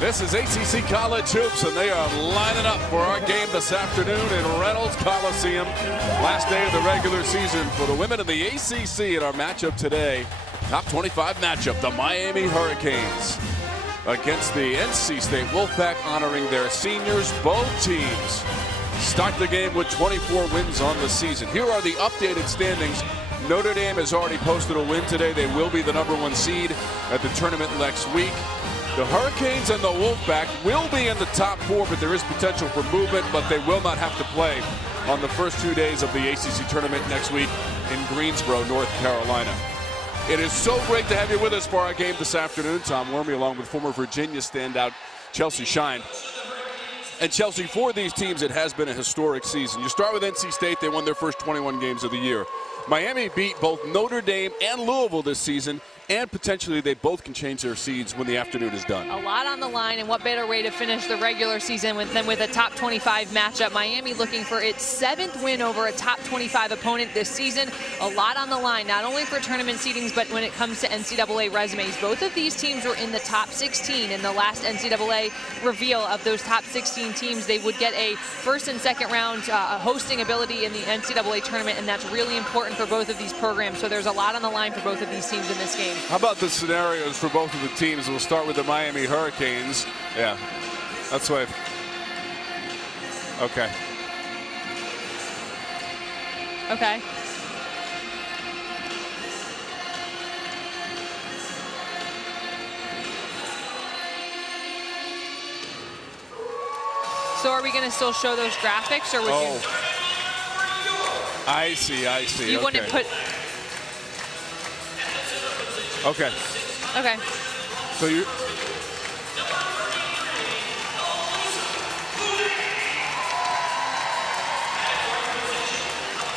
This is ACC College Hoops, and they are lining up for our game this afternoon in Reynolds Coliseum. Last day of the regular season for the women of the ACC. In our matchup today, top 25 matchup, the Miami Hurricanes against the NC State Wolfpack, honoring their seniors. Both teams start the game with 24 wins on the season. Here are the updated standings. Notre Dame has already posted a win today. They will be the #1 seed at the tournament next week. The Hurricanes and the Wolfpack will be in the top 4, but there is potential for movement, but they will not have to play on the first 2 days of the ACC tournament next week in Greensboro, North Carolina. It is so great to have you with us for our game this afternoon. Tom Wormy along with former Virginia standout Chelsea Shine. And Chelsea, for these teams, it has been a historic season. You start with NC State. They won their first 21 games of the year. Miami beat both Notre Dame and Louisville this season, and potentially they both can change their seeds when the afternoon is done. A lot on the line, and what better way to finish the regular season than with a top 25 matchup. Miami looking for its 7th win over a top 25 opponent this season. A lot on the line, not only for tournament seedings, but when it comes to NCAA resumes. Both of these teams were in the top 16 in the last NCAA reveal. Of those top 16 teams, they would get a first and second round hosting ability in the NCAA tournament, and that's really important for both of these programs. So there's a lot on the line for both of these teams in this game. How about the scenarios for both of the teams? We'll start with the Miami Hurricanes. Yeah, that's what. Okay. Okay. So are we going to still show those graphics, or would you? I see. You wouldn't put. Okay. Okay. So you.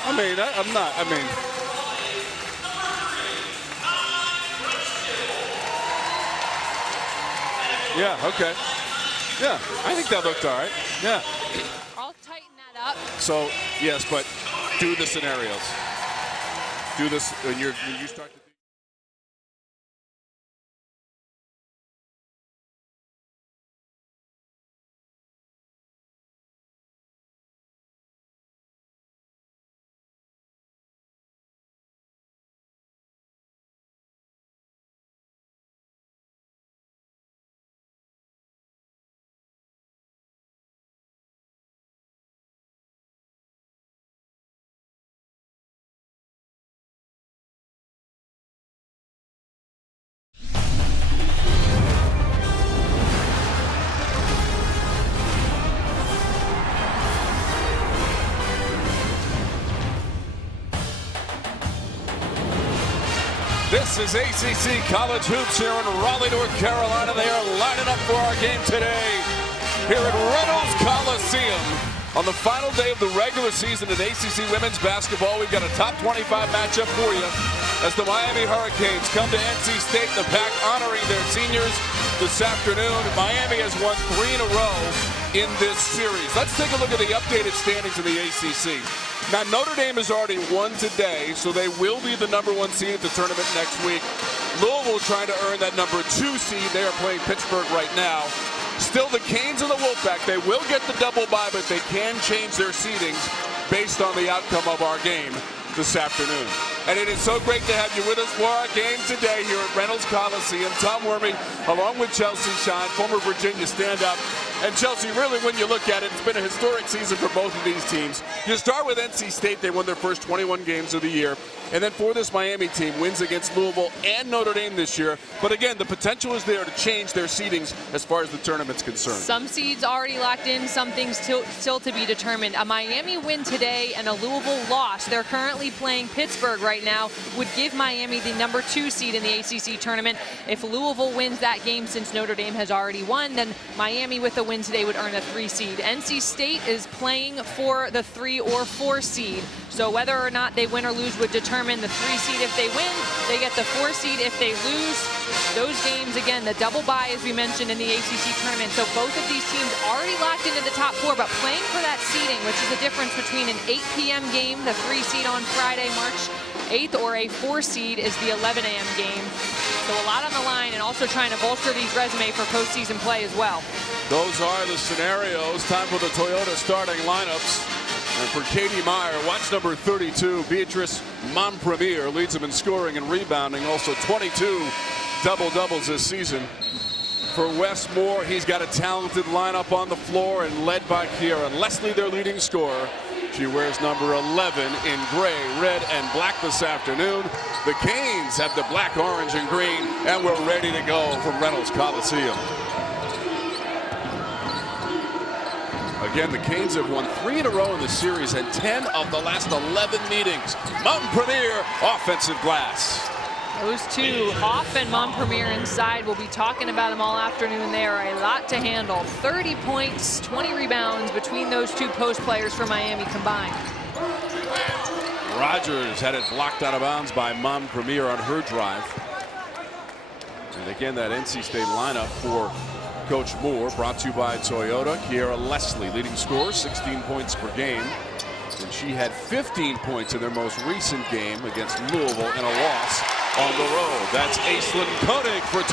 I'm not. Yeah. Okay. Yeah. I think that looked all right. Yeah. I'll tighten that up. So yes, but do the scenarios. Do this when you start to. This is ACC College Hoops here in Raleigh, North Carolina. They are lining up for our game today here at Reynolds Coliseum. On the final day of the regular season in ACC women's basketball, we've got a top 25 matchup for you as the Miami Hurricanes come to NC State, the Pack honoring their seniors this afternoon. Miami has won 3 in a row in this series. Let's take a look at the updated standings in the ACC. Now, Notre Dame has already won today, so they will be the #1 seed at the tournament next week. Louisville trying to earn that #2 seed. They are playing Pittsburgh right now. Still, the Canes and the Wolfpack, they will get the double bye, but they can change their seedings based on the outcome of our game this afternoon. And it is so great to have you with us for our game today here at Reynolds Coliseum. Tom Wormy, along with Chelsea Shine, former Virginia standout. And Chelsea, really, when you look at it, it's been a historic season for both of these teams. You start with NC State. They won their first 21 games of the year. And then for this Miami team, wins against Louisville and Notre Dame this year. But again, the potential is there to change their seedings as far as the tournament's concerned. Some seeds already locked in, some things still to be determined. A Miami win today and a Louisville loss. They're currently playing Pittsburgh right now, would give Miami the #2 seed in the ACC tournament. If Louisville wins that game, since Notre Dame has already won, then Miami with a win today would earn a 3 seed. NC State is playing for the 3 or 4 seed. So whether or not they win or lose would determine the 3 seed if they win. They get the 4 seed if they lose. Those games, again, the double bye, as we mentioned in the ACC tournament. So both of these teams already locked into the top 4, but playing for that seeding, which is the difference between an 8 p.m. game, the 3 seed on Friday, March 8th, or a 4 seed is the 11 a.m. game. So a lot on the line, and also trying to bolster these resume for postseason play as well. Those are the scenarios. Time for the Toyota starting lineups. And for Katie Meyer, watch number 32, Beatrice Monpremier, leads them in scoring and rebounding. Also 22 double-doubles this season. For Wes Moore, he's got a talented lineup on the floor and led by Kiera Leslie, their leading scorer. She wears number 11 in gray, red, and black this afternoon. The Canes have the black, orange, and green, and we're ready to go from Reynolds Coliseum. Again, the Canes have won 3 in a row in the series and 10 of the last 11 meetings. Monpremier, offensive glass. Those two, Hof and Monpremier inside, we'll be talking about them all afternoon. They are a lot to handle. 30 points, 20 rebounds between those two post players for Miami combined. Rogers had it blocked out of bounds by Monpremier on her drive. And again, that NC State lineup for Coach Moore, brought to you by Toyota. Kiera Leslie, leading scorer, 16 points per game. And she had 15 points in their most recent game against Louisville in a loss on the road. That's Aislinn Koenig for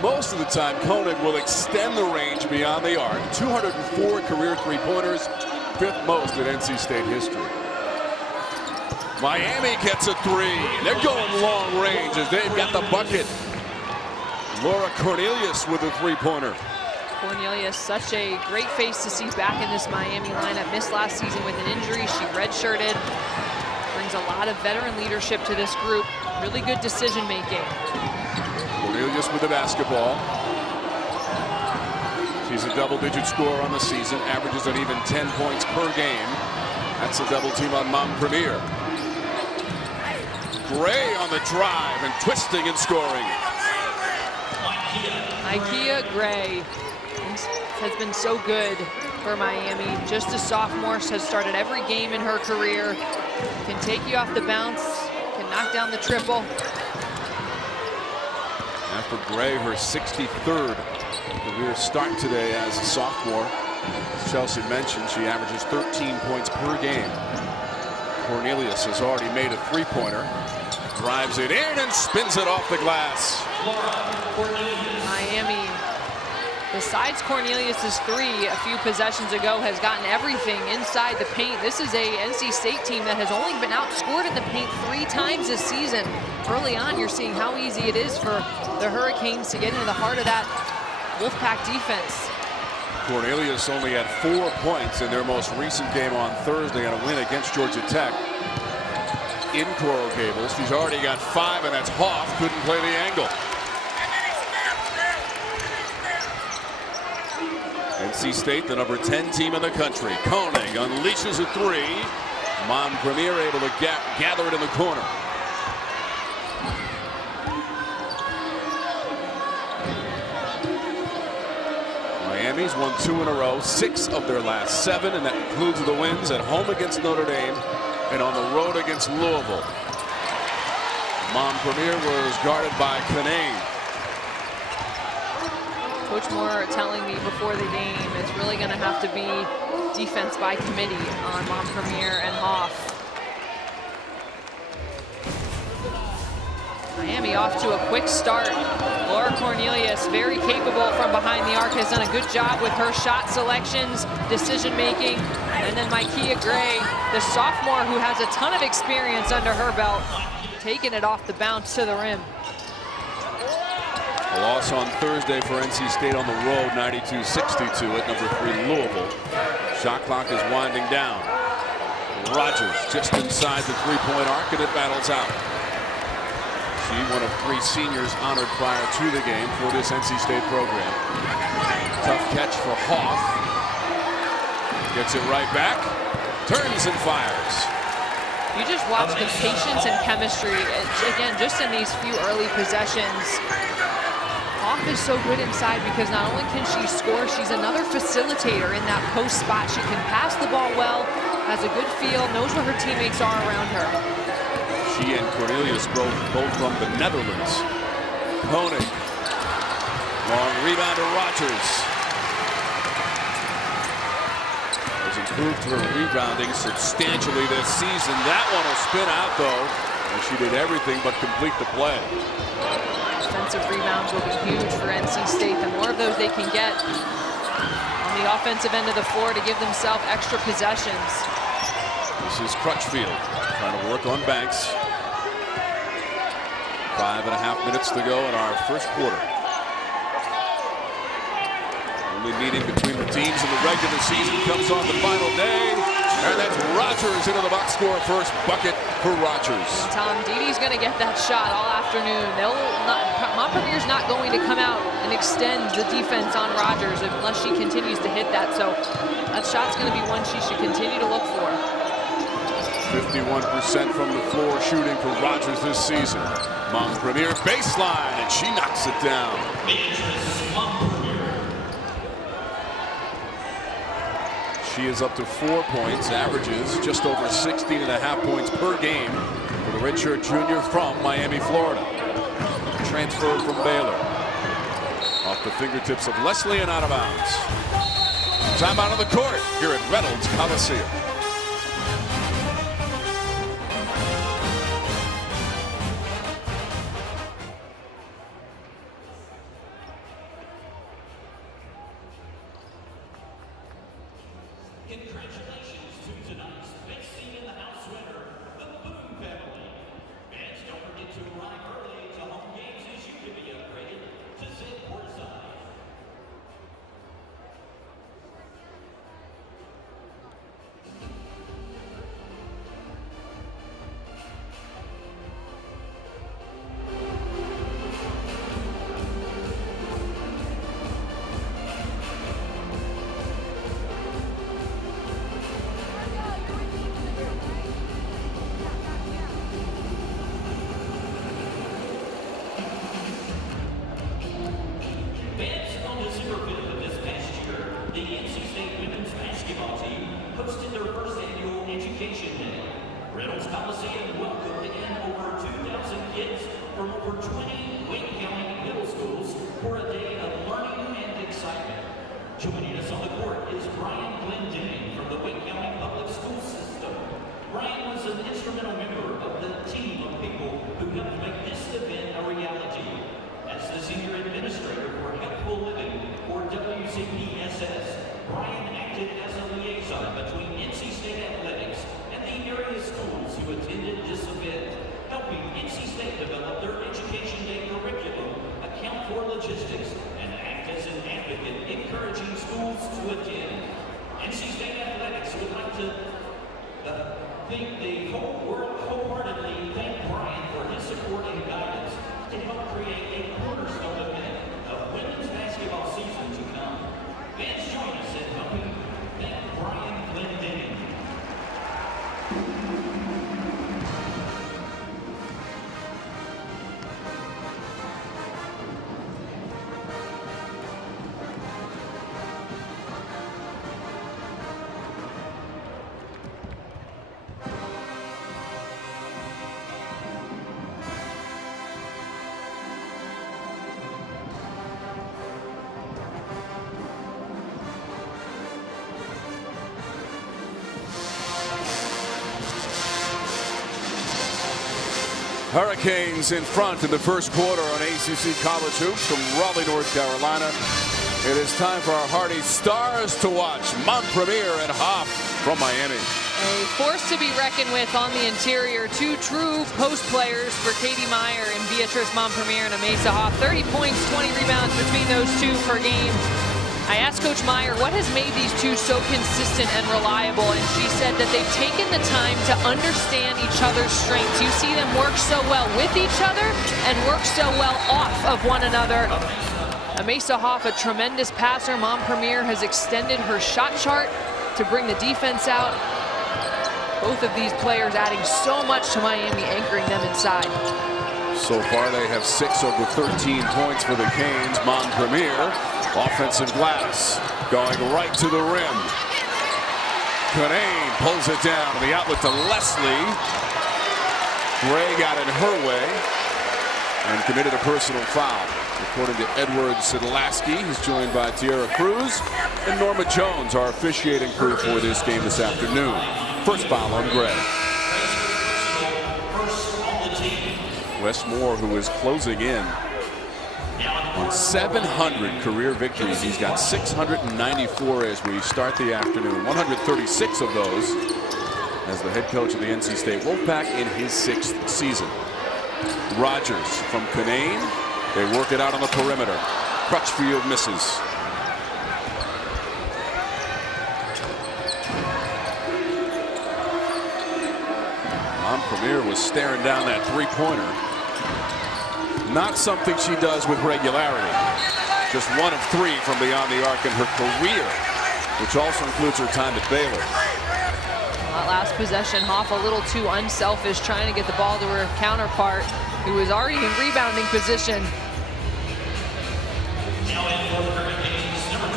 2. Most of the time, Koenig will extend the range beyond the arc. 204 career three-pointers, 5th most in NC State history. Miami gets a 3. They're going long range as they've got the bucket. Laura Cornelius with a 3-pointer. Cornelius, such a great face to see back in this Miami lineup. Missed last season with an injury. She redshirted. Brings a lot of veteran leadership to this group. Really good decision making. Cornelius with the basketball. She's a double-digit scorer on the season. Averages an even 10 points per game. That's a double team on Monpremier. Gray on the drive and twisting and scoring. Ikea Gray has been so good for Miami. Just a sophomore, has started every game in her career. Can take you off the bounce, can knock down the triple. After Gray, her 63rd career start today as a sophomore. As Chelsea mentioned, she averages 13 points per game. Cornelius has already made a 3-pointer. Drives it in and spins it off the glass. Miami, besides Cornelius's 3 a few possessions ago, has gotten everything inside the paint. This is a NC State team that has only been outscored in the paint 3 times this season. Early on, you're seeing how easy it is for the Hurricanes to get into the heart of that Wolfpack defense. Cornelius only had 4 points in their most recent game on Thursday on a win against Georgia Tech in Coral Gables. She's already got 5, and that's Hof. Couldn't play the angle. NC State, the number 10 team in the country. Koenig unleashes a 3. Monpremier able to gather it in the corner. Miami's won 2 in a row, 6 of their last 7, and that includes the wins at home against Notre Dame and on the road against Louisville. Monpremier was guarded by Kanane. Coach Moore telling me before the game it's really going to have to be defense by committee on Monpremier and Hof. Miami off to a quick start. Laura Cornelius, very capable from behind the arc, has done a good job with her shot selections, decision making. And then Ikea Gray, the sophomore who has a ton of experience under her belt, taking it off the bounce to the rim. A loss on Thursday for NC State on the road, 92-62 at number 3 Louisville. Shot clock is winding down. Rogers just inside the 3-point arc, and it battles out. She, one of 3 seniors honored prior to the game for this NC State program. Tough catch for Hof. Gets it right back, turns and fires. You just watch the patience and chemistry, again, just in these few early possessions. Hof is so good inside because not only can she score, she's another facilitator in that post spot. She can pass the ball well, has a good feel, knows where her teammates are around her. She and Cornelius both from the Netherlands. Koenig. Long rebound to Rogers. Has improved her rebounding substantially this season. That one will spin out though. And she did everything but complete the play. Offensive rebounds will be huge for NC State. The more of those they can get on the offensive end of the floor to give themselves extra possessions. This is Crutchfield trying to work on Banks. 5.5 minutes to go in our first quarter. Only meeting between the teams in the regular season comes on the final day. And that's Rogers into the box score. First bucket for Rogers. Tom, Didi's going to get that shot all afternoon. Montpelier's not going to come out and extend the defense on Rogers unless she continues to hit that. So that shot's going to be one she should continue to look for. 51% from the floor shooting for Rogers this season. Montpelier baseline, and she knocks it down. She is up to 4 points, averages just over 16.5 points per game for the redshirt junior from Miami, Florida. Transfer from Baylor. Off the fingertips of Leslie and out of bounds. Timeout on the court here at Reynolds Coliseum. Congratulations to tonight's best seat in the house winner, the Boone family. Fans, don't forget to arrive early to home games as you can be upgraded to sit courtside. Hosted their first annual Education Day. Reynolds Coliseum welcomed in over 2,000 kids from over 20 Wake County middle schools for a day of learning and excitement. Joining us on the court is Brian Glendinning from the Wake County Public School System. Brian was an instrumental member of the team of people who helped make this event a reality. As the senior administrator for Helpful Living, or WCPSS, Brian acted as a liaison between NC State athletics and the area schools who attended this event, helping NC State develop their Education Day curriculum, account for logistics, and act as an advocate encouraging schools to attend. NC State athletics would like to thank the whole world wholeheartedly thank Brian for his support and guidance to help create a cornerstone event of women's basketball season to come. Fans, join us in helping thank Brian Glendinning. Hurricanes in front in the first quarter on ACC College Hoops from Raleigh, North Carolina. It is time for our Hardy Stars to watch. Montpelier and Hof from Miami. A force to be reckoned with on the interior. Two true post players for Katie Meyer and Beatrice Montpelier and EMESE HOF. 30 points, 20 rebounds between those two per game. I asked Coach Meyer what has made these two so consistent and reliable, and she said that they've taken the time to understand each other's strengths. You see them work so well with each other and work so well off of one another. EMESE HOF, a tremendous passer. Montpelier has extended her shot chart to bring the defense out. Both of these players adding so much to Miami, anchoring them inside. So far, they have 6 of the 13 points for the Canes. Premier, offensive glass, going right to the rim. Canane pulls it down. The outlet to Leslie. Gray got in her way and committed a personal foul. According to Edward Sidlaski, he's joined by Tierra Cruz and Norma Jones, our officiating crew for this game this afternoon. First foul on Gray. Wes Moore, who is closing in on 700 career victories. He's got 694 as we start the afternoon. 136 of those as the head coach of the NC State Wolfpack in his 6th season. Rogers from Canane. They work it out on the perimeter. Crutchfield misses. Premier was staring down that three-pointer. Not something she does with regularity. Just 1 of 3 from beyond the arc in her career, which also includes her time at Baylor. That last possession, Hoff a little too unselfish, trying to get the ball to her counterpart, who was already in rebounding position. Now in for the Hurricanes, number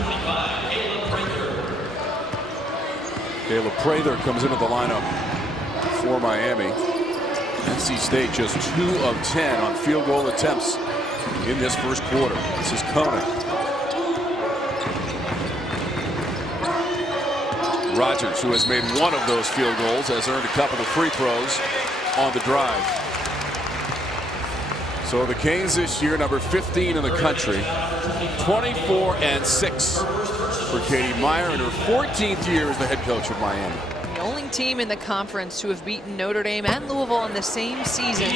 25, Kayla Prather comes into the lineup for Miami. NC State just 2 of 10 on field goal attempts in this first quarter. This is Koenig. Rogers, who has made 1 of those field goals, has earned a couple of free throws on the drive. So the Canes this year, number 15 in the country, 24-6 for Katie Meyer in her 14th year as the head coach of Miami. The only team in the conference to have beaten Notre Dame and Louisville in the same season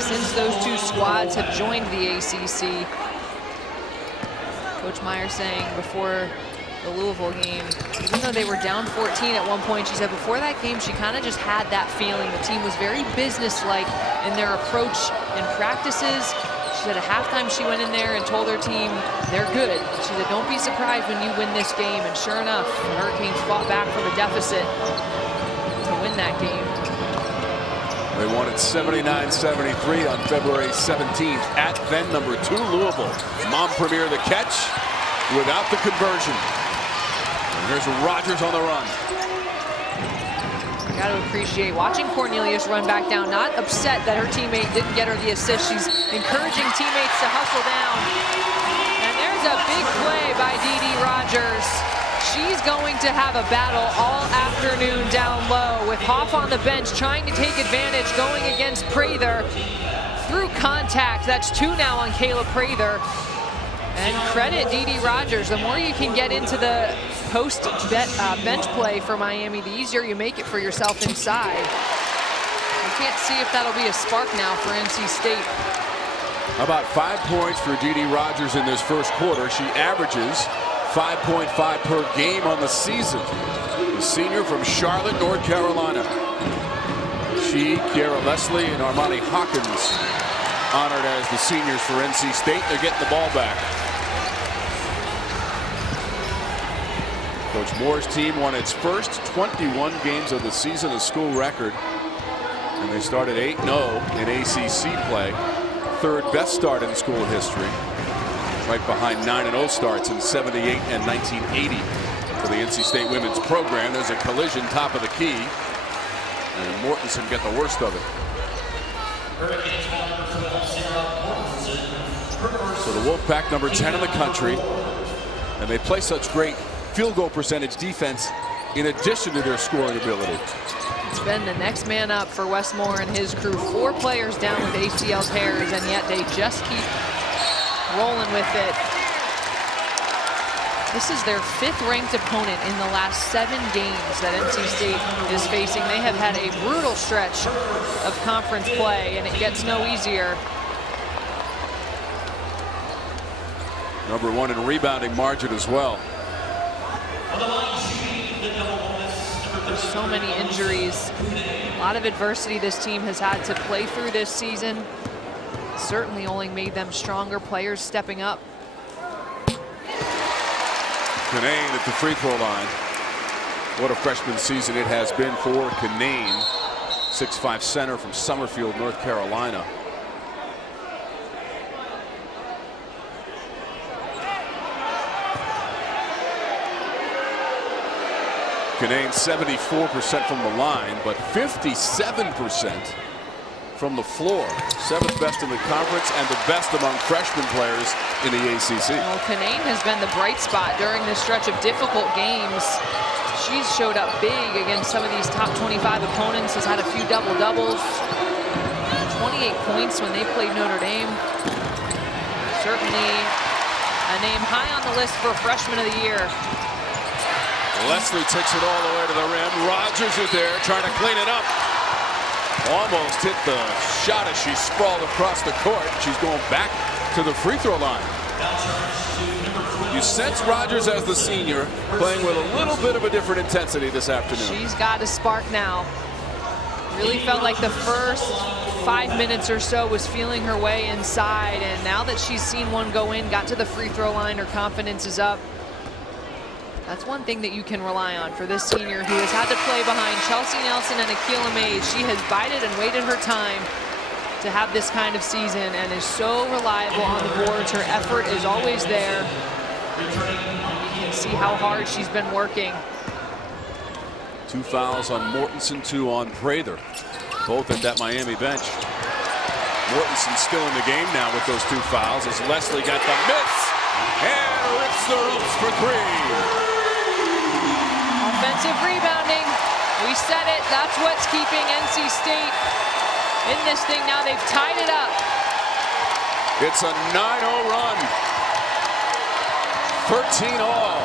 since those 2 squads have joined the ACC. Coach Meyer saying before the Louisville game, even though they were down 14 at one point, she said before that game she kind of just had that feeling. The team was very businesslike in their approach in practices. She said at halftime she went in there and told her team they're good. She said don't be surprised when you win this game, and sure enough the Hurricanes fought back from a deficit to win that game. They won it 79-73 on February 17th at then number 2 Louisville. Premier the catch without the conversion. And here's Rogers on the run. Got to appreciate watching Cornelius run back down, not upset that her teammate didn't get her the assist. She's encouraging teammates to hustle down. And there's a big play by Dee Rogers. She's going to have a battle all afternoon down low with Hoff on the bench trying to take advantage, going against Prather through contact. That's 2 now on Kayla Prather. And credit Dee Rogers. The more you can get into the post bench play for Miami, the easier you make it for yourself inside. You can't see if that'll be a spark now for NC State. About 5 points for Dee Rogers in this first quarter. She averages 5.5 per game on the season. The senior from Charlotte, North Carolina. She, Kiara Leslie, and Armani Hawkins honored as the seniors for NC State. They're getting the ball back. Coach Moore's team won its first 21 games of the season, a school record. And they started 8-0 in ACC play. 3rd best start in school history. Right behind 9-0 starts in 78 and 1980 for the NC State women's program. There's a collision top of the key. And Mortensen get the worst of it. So the Wolfpack, number 10 in the country. And they play such great field goal percentage defense in addition to their scoring ability. It's been the next man up for Wes Moore and his crew. 4 players down with ACL tears, and yet they just keep rolling with it. This is their 5th ranked opponent in the last 7 games that NC State is facing. They have had a brutal stretch of conference play, and it gets no easier. Number 1 in rebounding margin as well. There's so many injuries. A lot of adversity this team has had to play through this season. Certainly only made them stronger, players stepping up. Canane at the free throw line. What a freshman season it has been for Canane. 6'5" center from Summerfield, North Carolina. Canaan 74% from the line, but 57% from the floor. 7th best in the conference and the best among freshman players in the ACC. Well, Canaan has been the bright spot during this stretch of difficult games. She's showed up big against some of these top 25 opponents, has had a few double-doubles. 28 points when they played Notre Dame. Certainly a name high on the list for freshman of the year. Leslie takes it all the way to the rim. Rogers is there trying to clean it up. Almost hit the shot as she sprawled across the court. She's going back to the free throw line. You sense Rogers as the senior playing with a little bit of a different intensity this afternoon. She's got a spark now. Really felt like the first 5 minutes or so was feeling her way inside, and now that she's seen one go in, got to the free throw line, her confidence is up. That's one thing that you can rely on for this senior who has had to play behind Chelsea Nelson and EMESE. She has bided and waited her time to have this kind of season and is so reliable on the boards. Her effort is always there. You can see how hard she's been working. 2 fouls on Mortensen, 2 on Prather, both at that Miami bench. Mortensen still in the game now with those 2 fouls as Leslie got the miss and rips the ropes for 3. Offensive rebounding. We said it. That's what's keeping NC State in this thing now. They've tied it up. It's a 9-0 run. 13 all.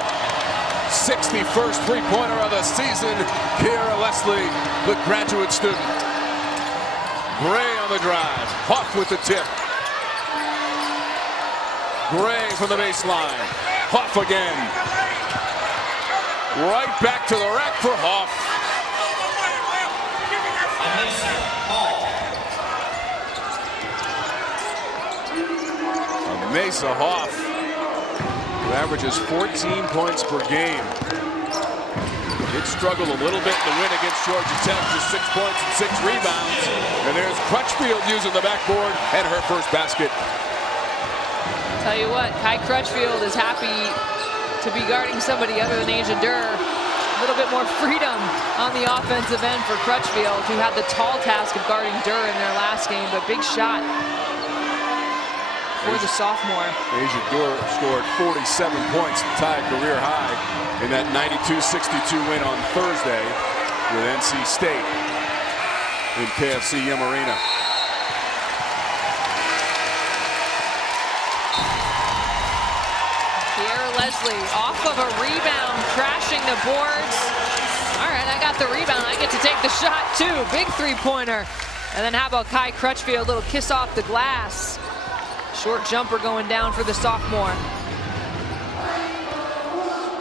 61st three-pointer of the season. Kiera Leslie, the graduate student. Gray on the drive. Hoff with the tip. Gray from the baseline. Hoff again. Right back to the rack for Hoff. EMESE HOF, who averages 14 points per game. Did struggle a little bit in the win against Georgia Tech, just 6 points and 6 rebounds. And there's Crutchfield using the backboard and her first basket. Tell you what, Kai Crutchfield is happy to be guarding somebody other than Asia Durr. A little bit more freedom on the offensive end for Crutchfield, who had the tall task of guarding Durr in their last game, but big shot for the sophomore. Asia Durr scored 47 points, tied career high in that 92-62 win on Thursday with NC State in KFC Yum Arena. Leslie off of a rebound, crashing the boards. All right, I got the rebound. I get to take the shot too. Big three-pointer. And then how about Kai Crutchfield? A little kiss off the glass. Short jumper going down for the sophomore.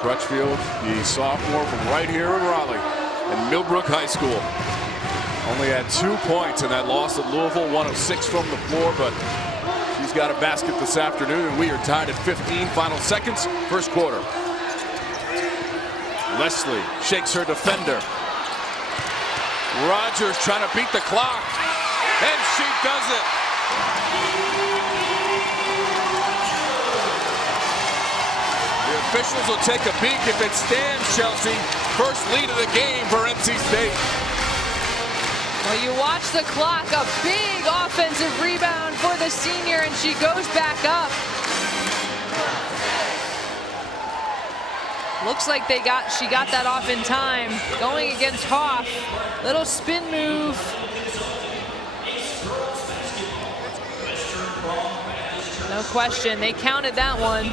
Crutchfield, the sophomore from right here in Raleigh and Millbrook High School. Only had 2 points in that loss at Louisville, 1 of 6 from the floor, but she's got a basket this afternoon, and we are tied at 15 final seconds, first quarter. Leslie shakes her defender. Rogers trying to beat the clock, and she does it. The officials will take a peek if it stands, Chelsea. First lead of the game for NC State. Well, you watch the clock, a big offensive rebound for the senior, and she goes back up. Looks like she got that off in time. Going against Hoff, little spin move. No question, they counted that one.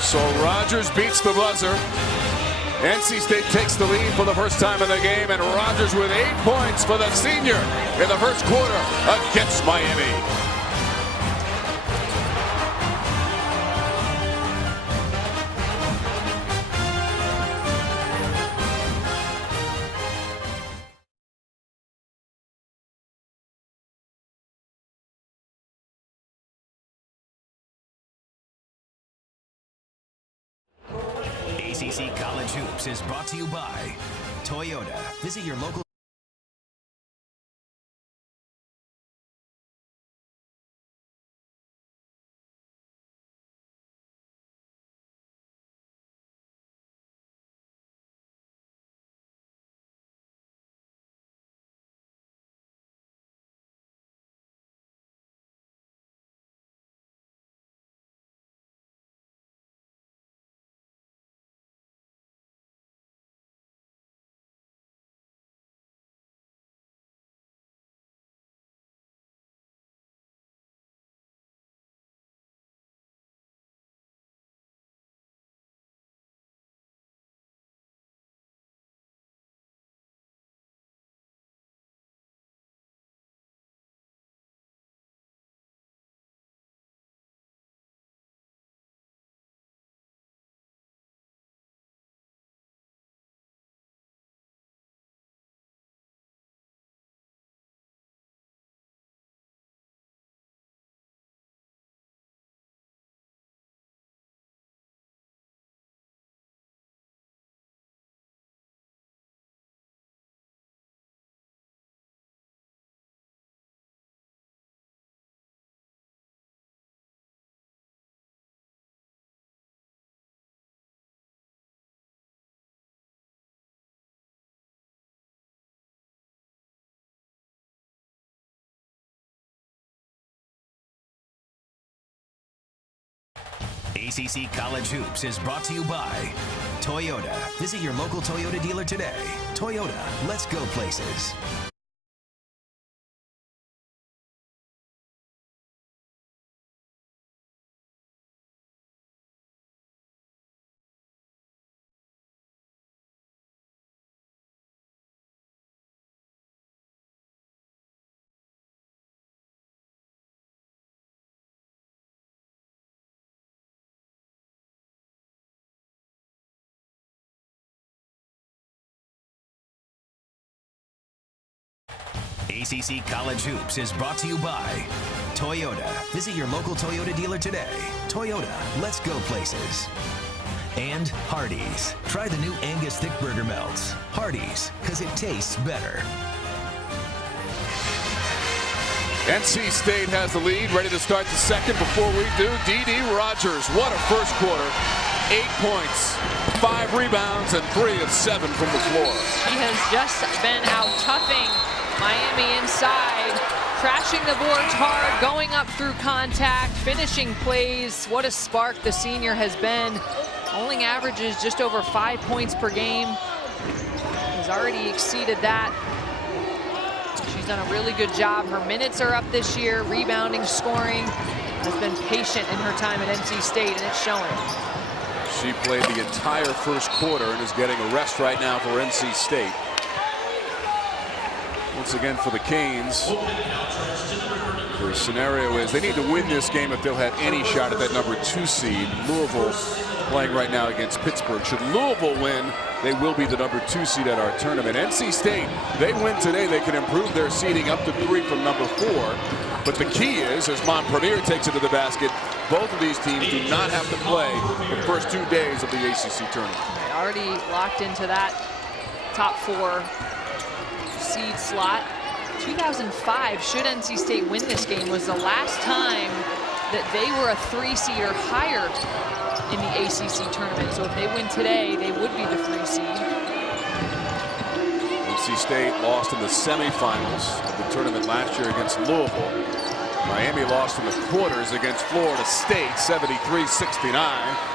So Rogers beats the buzzer. NC State takes the lead for the first time in the game, and Rogers with 8 points for the senior in the first quarter against Miami. ACC College Hoops is brought to you by Toyota. Visit your local ACC College Hoops is brought to you by Toyota. Visit your local Toyota dealer today. Toyota, let's go places. ACC College Hoops is brought to you by Toyota. Visit your local Toyota dealer today. Toyota, let's go places. And Hardee's. Try the new Angus Thick Burger Melts. Hardee's, because it tastes better. NC State has the lead, ready to start the second. Before we do, D.D. Rogers, what a first quarter. 8 points, 5 rebounds, and 3 of 7 from the floor. He has just been out toughing Miami inside, crashing the boards hard, going up through contact, finishing plays. What a spark the senior has been. Only averages just over 5 points per game. Has already exceeded that. She's done a really good job. Her minutes are up this year, rebounding, scoring. Has been patient in her time at NC State, and it's showing. She played the entire first quarter and is getting a rest right now for NC State. Once again for the Canes, their scenario is they need to win this game if they'll have any shot at that number 2 seed. Louisville playing right now against Pittsburgh. Should Louisville win, they will be the number 2 seed at our tournament. NC State, they win today, they can improve their seeding up to 3 from number 4. But the key is, as Montpelier takes it to the basket, both of these teams do not have to play the first 2 days of the ACC tournament. They already locked into that top 4 seed slot. 2005, should NC State win this game, was the last time that they were a 3 seed or higher in the ACC tournament. So if they win today, they would be the 3 seed. NC State lost in the semifinals of the tournament last year against Louisville. Miami lost in the quarters against Florida State, 73-69,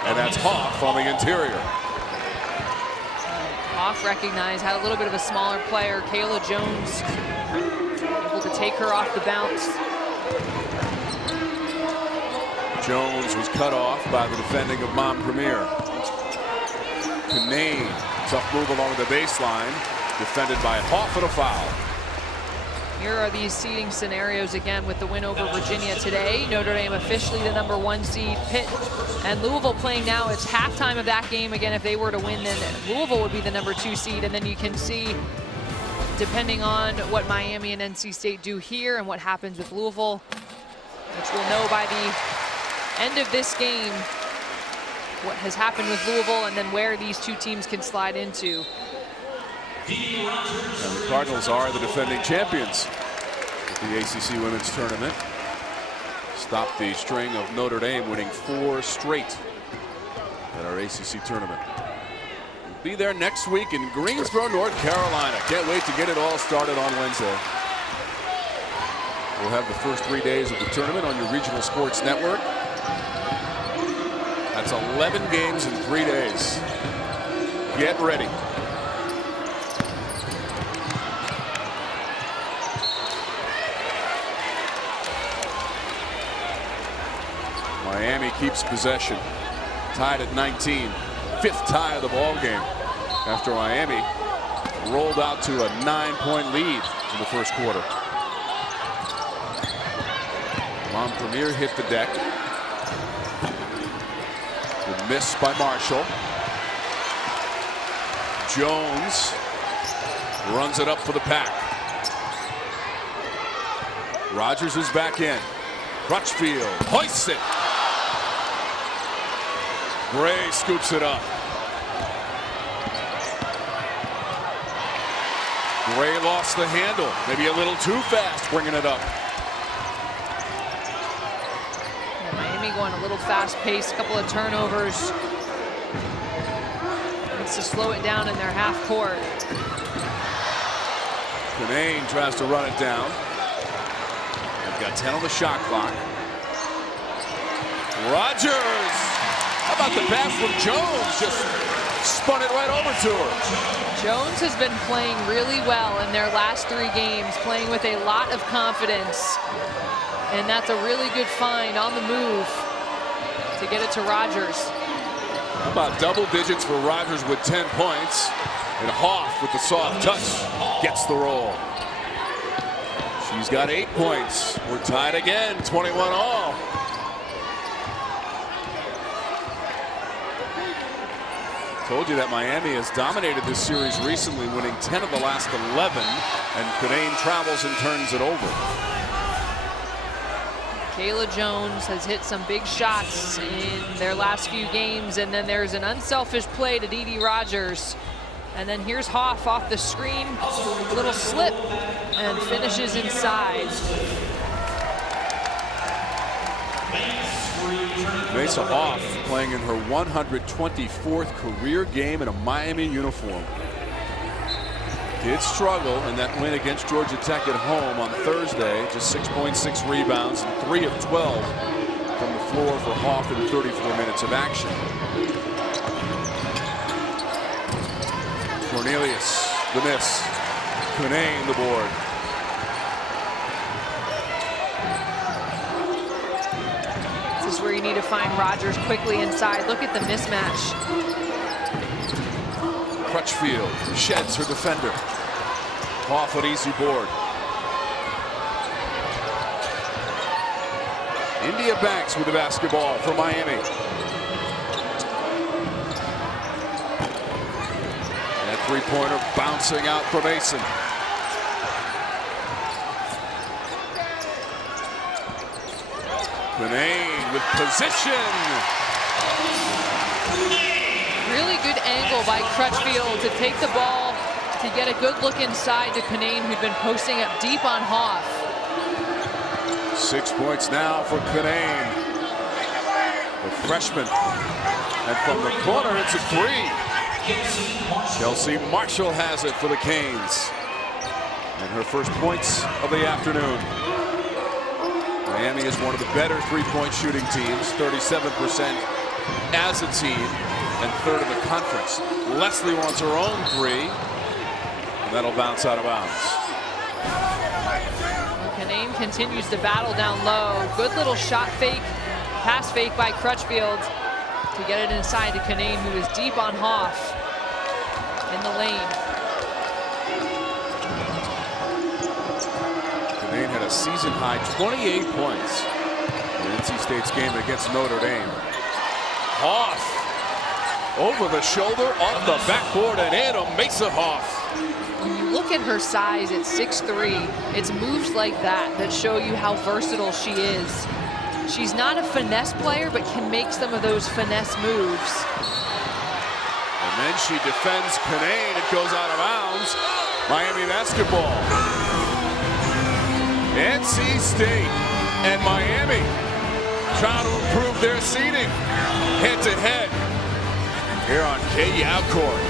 and that's Hoff on the interior. Hoff recognized, had a little bit of a smaller player, Kayla Jones, able to take her off the bounce. Jones was cut off by the defending of Montpelier. Canane, tough move along the baseline, defended by Hoff and a foul. Here are these seeding scenarios again with the win over Virginia today. Notre Dame officially the number 1 seed. Pitt and Louisville playing now. It's halftime of that game. Again, if they were to win, then Louisville would be the number 2 seed. And then you can see, depending on what Miami and NC State do here and what happens with Louisville, which we'll know by the end of this game, what has happened with Louisville and then where these 2 teams can slide into. And the Cardinals are the defending champions of the ACC Women's Tournament. Stopped the string of Notre Dame winning 4 straight at our ACC tournament. We'll be there next week in Greensboro, North Carolina. Can't wait to get it all started on Wednesday. We'll have the first 3 days of the tournament on your regional sports network. That's 11 games in 3 days. Get ready. Miami keeps possession, tied at 19, 5th tie of the ball game after Miami rolled out to a 9-point lead in the first quarter. Montpelier hit the deck. The miss by Marshall. Jones runs it up for the pack. Rogers is back in. Crutchfield hoists it. Gray scoops it up. Gray lost the handle. Maybe a little too fast bringing it up. Yeah, Miami going a little fast pace, a couple of turnovers. Needs to slow it down in their half court. Canane tries to run it down. They've got 10 on the shot clock. Rogers How about the pass from Jones? Just spun it right over to her. Jones has been playing really well in their last 3 games, playing with a lot of confidence. And that's a really good find on the move to get it to Rogers. How about double digits for Rogers with 10 points? And Hoff with the soft touch gets the roll. She's got 8 points. We're tied again, 21 all. Told you that Miami has dominated this series recently, winning 10 of the last 11, and Canane travels and turns it over. Kayla Jones has hit some big shots in their last few games, and then there's an unselfish play to Dee Dee Rogers. And then here's Hoff off the screen, a little slip, and finishes inside. EMESE HOF playing in her 124th career game in a Miami uniform. Did struggle in that win against Georgia Tech at home on Thursday. Just 6.6 rebounds and 3 of 12 from the floor for Hoff in 34 minutes of action. Cornelius, the miss. Canane, the board. This is where you need to find Rogers quickly inside. Look at the mismatch. Crutchfield sheds her defender. Off an easy board. India Banks with the basketball for Miami. That three-pointer bouncing out from Mason. Canane with position. Really good angle by Crutchfield to take the ball, to get a good look inside to Canane, who'd been posting up deep on Hoff. 6 points now for Canane, the freshman. And from the corner, it's a 3. Kelsey Marshall has it for the Canes. And her first points of the afternoon. Miami is one of the better three-point shooting teams, 37% as a team, and 3rd in the conference. Leslie wants her own 3, and that'll bounce out of bounds. Canane continues to battle down low. Good little shot fake, pass fake by Crutchfield to get it inside to Canane, who is deep on Hoff in the lane. Canane had a season-high 28 points in NC State's game against Notre Dame. Hoff over the shoulder, off the backboard, and in. EMESE HOF. When you look at her size at 6'3", it's moves like that that show you how versatile she is. She's not a finesse player, but can make some of those finesse moves. And then she defends Canane. It goes out of bounds. Miami basketball. NC State and Miami trying to improve their seeding head-to-head here on KYOW Court.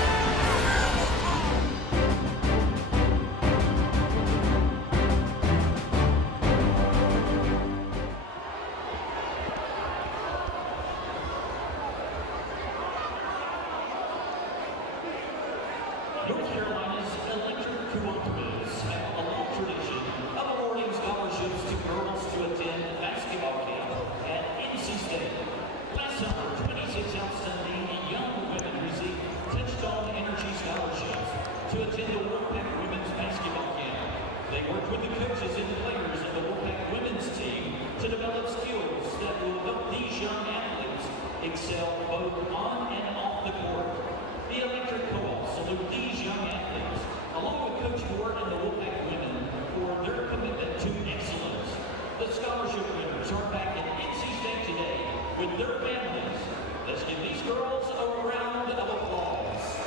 North Carolina's electric cooperatives have a long tradition of awarding scholarships to girls to attend basketball camp at NC State. Last summer, 26 outstanding young women received Touchstone Energy scholarships to attend the Wolfpack women's basketball camp. They worked with the coaches and players of the Wolfpack women's team to develop skills that will help these young athletes excel both on and off the court. The Electric Co-op salute these young athletes, along with Coach Ward and the Wolfpack women, for their commitment to excellence. The scholarship winners are back at NC State today with their families. Let's give these girls a round of applause.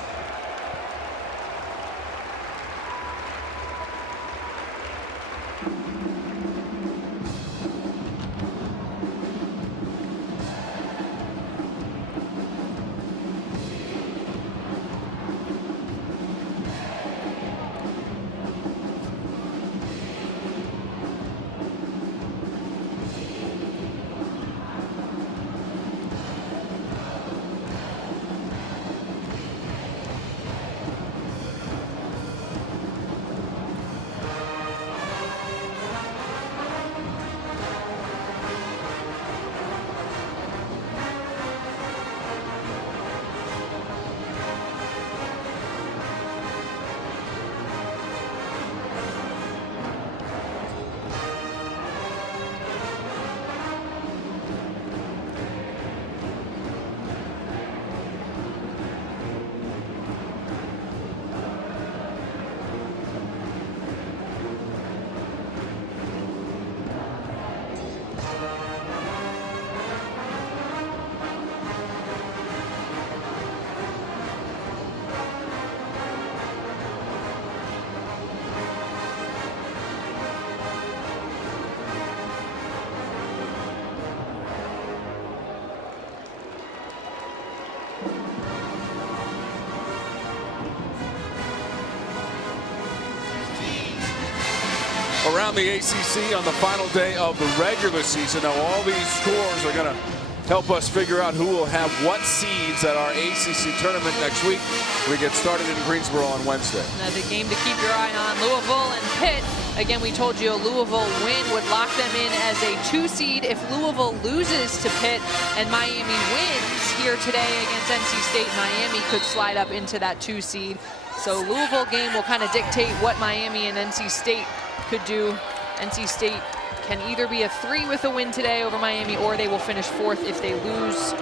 around the ACC on the final day of the regular season. Now, all these scores are going to help us figure out who will have what seeds at our ACC tournament next week. We get started in Greensboro on Wednesday. Another game to keep your eye on, Louisville and Pitt. Again, we told you a Louisville win would lock them in as a 2 seed. If Louisville loses to Pitt and Miami wins here today against NC State, Miami could slide up into that 2 seed. So Louisville game will kind of dictate what Miami and NC State could do. NC State can either be a 3 with a win today over Miami, or they will finish 4th if they lose,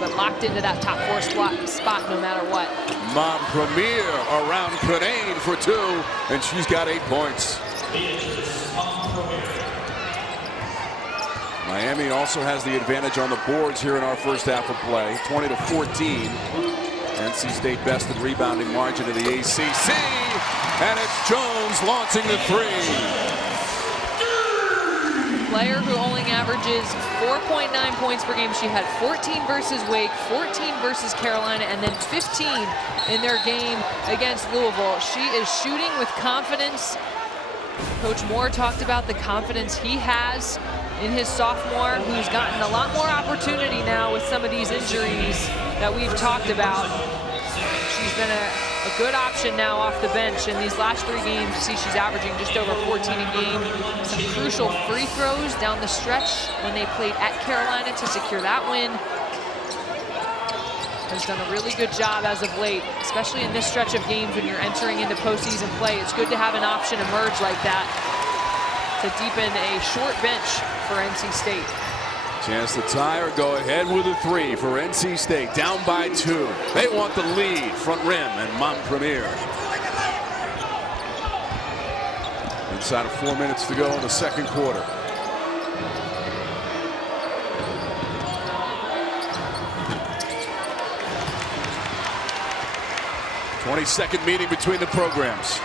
but locked into that top 4 spot no matter what. Montpremier around Canane for 2, and she's got 8 points. Miami also has the advantage on the boards here in our first half of play, 20-14. NC State best in rebounding margin of the ACC, and it's Jones launching the 3. Player who only averages 4.9 points per game. She had 14 versus Wake, 14 versus Carolina, and then 15 in their game against Louisville. She is shooting with confidence. Coach Moore talked about the confidence he has in his sophomore, who's gotten a lot more opportunity now with some of these injuries that we've talked about. She's been a good option now off the bench. In these last 3 games, you see she's averaging just over 14 a game. Some crucial free throws down the stretch when they played at Carolina to secure that win. Has done a really good job as of late, especially in this stretch of games when you're entering into postseason play. It's good to have an option emerge like that to deepen a short bench for NC State. Chance to tie or go ahead with a 3 for NC State, down by 2. They want the lead, front rim, and Montpremier. Inside of 4 minutes to go in the second quarter. '22nd meeting between the programs.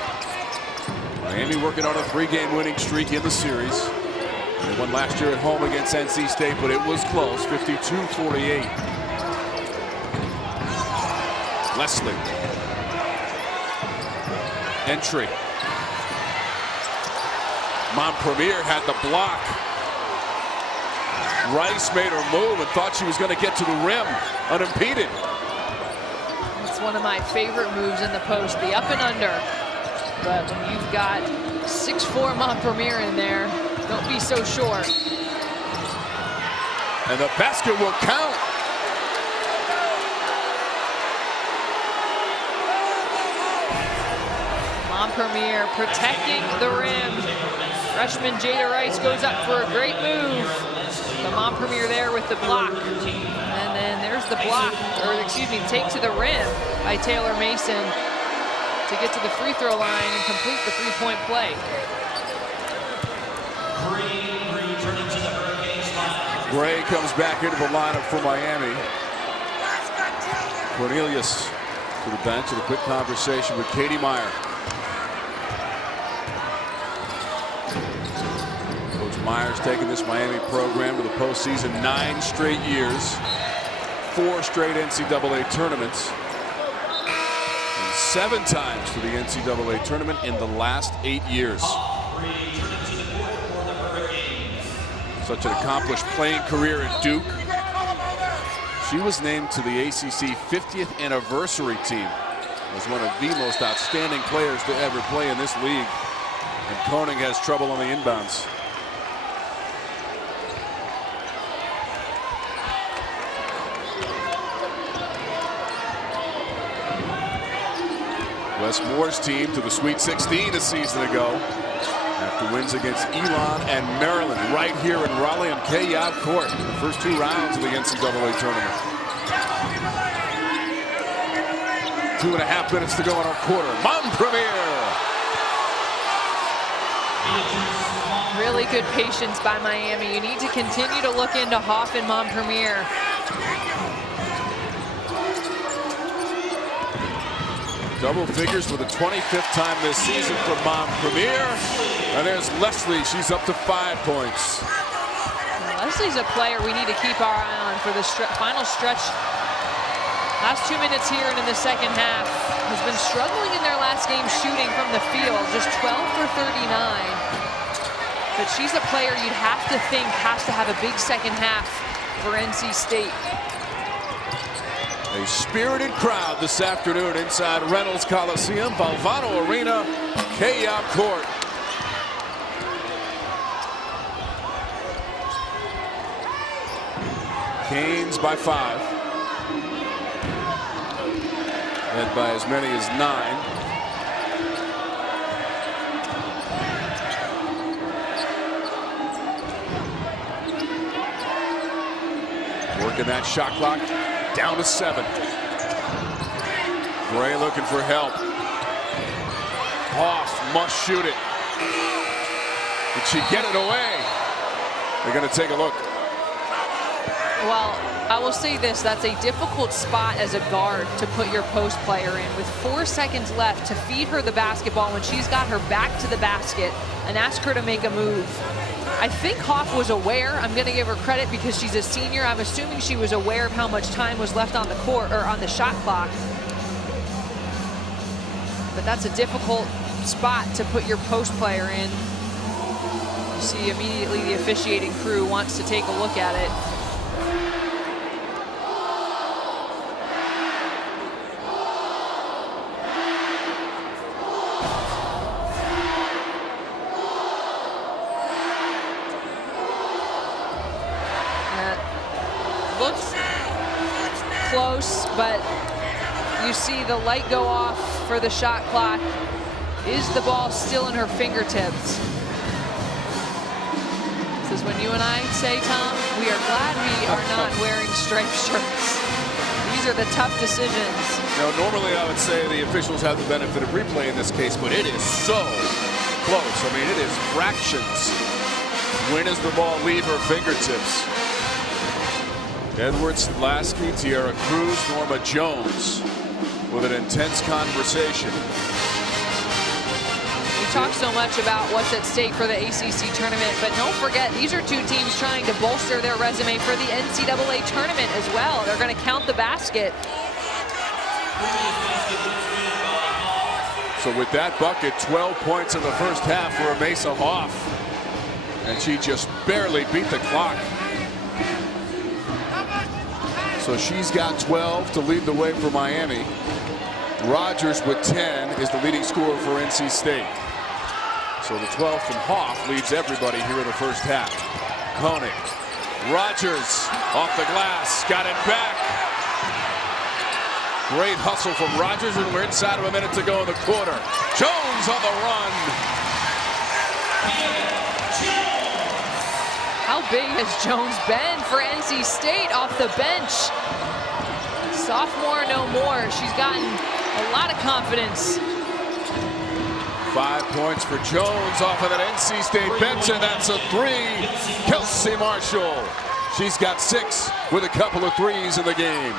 Miami working on a 3-game winning streak in the series. They won last year at home against NC State, but it was close, 52-48. Leslie. Entry. Montpremier had the block. Rice made her move and thought she was going to get to the rim unimpeded. It's one of my favorite moves in the post, the up and under. But when you've got 6'4" Montpremier in there, don't be so short. And the basket will count. Montpremier protecting the rim. Freshman Jada Rice goes up for a great move. But Montpremier there with the block. And then there's the block, or excuse me, take to the rim by Taylor Mason to get to the free throw line and complete the 3-point play. Gray comes back into the lineup for Miami. Cornelius to the bench in a quick conversation with Katie Meyer. Coach Meyer's taken this Miami program to the postseason 9 straight years, 4 straight NCAA tournaments, and 7 times to the NCAA tournament in the last 8 years. Such an accomplished playing career at Duke. She was named to the ACC 50th anniversary team as one of the most outstanding players to ever play in this league. And Koenig has trouble on the inbounds. Wes Moore's team to the Sweet 16 a season ago, after wins against Elon and Maryland right here in Raleigh on K-Yav Court in the first 2 rounds of the NCAA tournament. 2.5 minutes to go in our quarter. Montpremier. Really good patience by Miami. You need to continue to look into Hof and Montpremier. Double figures for the 25th time this season for Montpremier. And there's Leslie. She's up to 5 points. Leslie's a player we need to keep our eye on for the final stretch. Last 2 minutes here and in the second half. Has been struggling in their last game shooting from the field. Just 12 for 39. but she's a player you'd have to think has to have a big second half for NC State. A spirited crowd this afternoon inside Reynolds Coliseum, Valvano Arena, K-Yop Court. Canes by 5. Led by as many as 9. Working that shot clock down to 7. Gray looking for help. Hoff must shoot it. Did she get it away? They're going to take a look. Well, I will say this, that's a difficult spot as a guard to put your post player in. With 4 seconds left to feed her the basketball when she's got her back to the basket and ask her to make a move. I think Hoff was aware. I'm going to give her credit because she's a senior. I'm assuming she was aware of how much time was left on the court or on the shot clock. But that's a difficult spot to put your post player in. You see immediately the officiating crew wants to take a look at it. Looks close, but you see the light go off for the shot clock. Is the ball still in her fingertips? This is when you and I say, Tom, we are glad we are not wearing striped shirts. These are the tough decisions. Now, normally I would say the officials have the benefit of replay in this case, but it is so close. I mean, it is fractions. When does the ball leave her fingertips? Edwards, Lasky, Tierra Cruz, Norma Jones with an intense conversation. We talk so much about what's at stake for the ACC tournament, but don't forget, these are two teams trying to bolster their resume for the NCAA tournament as well. They're going to count the basket. So with that bucket, 12 points in the first half for EMESE HOF. And she just barely beat the clock. So she's got 12 to lead the way for Miami. Rogers with 10 is the leading scorer for NC State. So the 12 from Hoff leads everybody here in the first half. Koenig, Rogers off the glass, got it back. Great hustle from Rogers, and we're inside of a minute to go in the quarter. Jones on the run. How big has Jones been for NC State off the bench? Sophomore no more. She's gotten a lot of confidence. 5 points for Jones off of that NC State bench, and that's a 3. Kelsey Marshall. She's got 6 with a couple of threes in the game.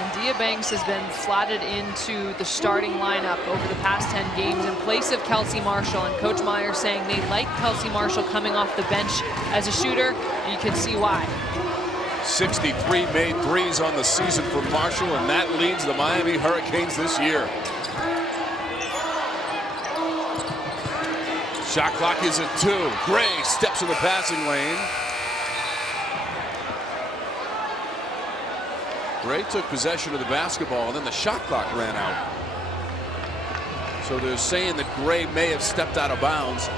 And Dia Banks has been slotted into the starting lineup over the past 10 games in place of Kelsey Marshall. And Coach Meyer saying they like Kelsey Marshall coming off the bench as a shooter. You can see why. 63 made threes on the season for Marshall, and that leads the Miami Hurricanes this year. Shot clock is at 2. Gray steps in the passing lane. Gray took possession of the basketball, and then the shot clock ran out. So they're saying that Gray may have stepped out of bounds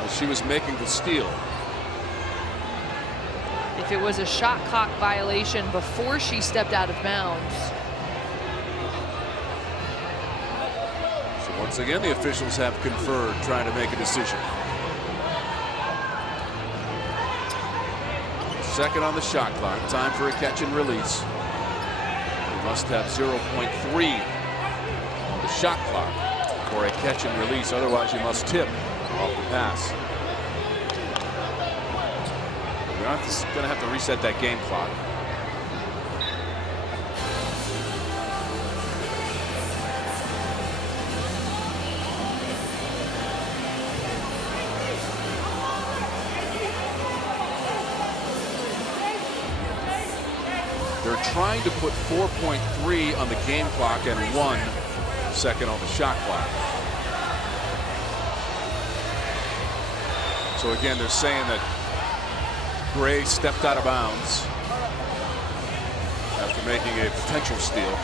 as she was making the steal. If it was a shot clock violation before she stepped out of bounds. So once again, the officials have conferred, trying to make a decision. Second on the shot clock. Time for a catch and release. You must have 0.3 on the shot clock for a catch and release. Otherwise, you must tip off the pass. We're going to have to reset that game clock. They're trying to put 4.3 on the game clock and 1 second on the shot clock. So again, they're saying that Gray stepped out of bounds after making a potential steal.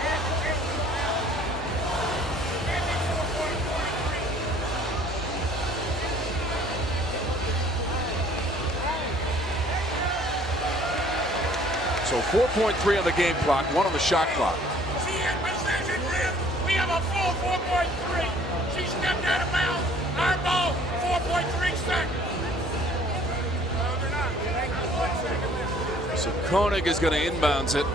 So 4.3 on the game clock, 1 on the shot clock. We have a full 4.3. She stepped out of bounds. Our ball, 4.3 seconds. So Koenig is going to inbounds it,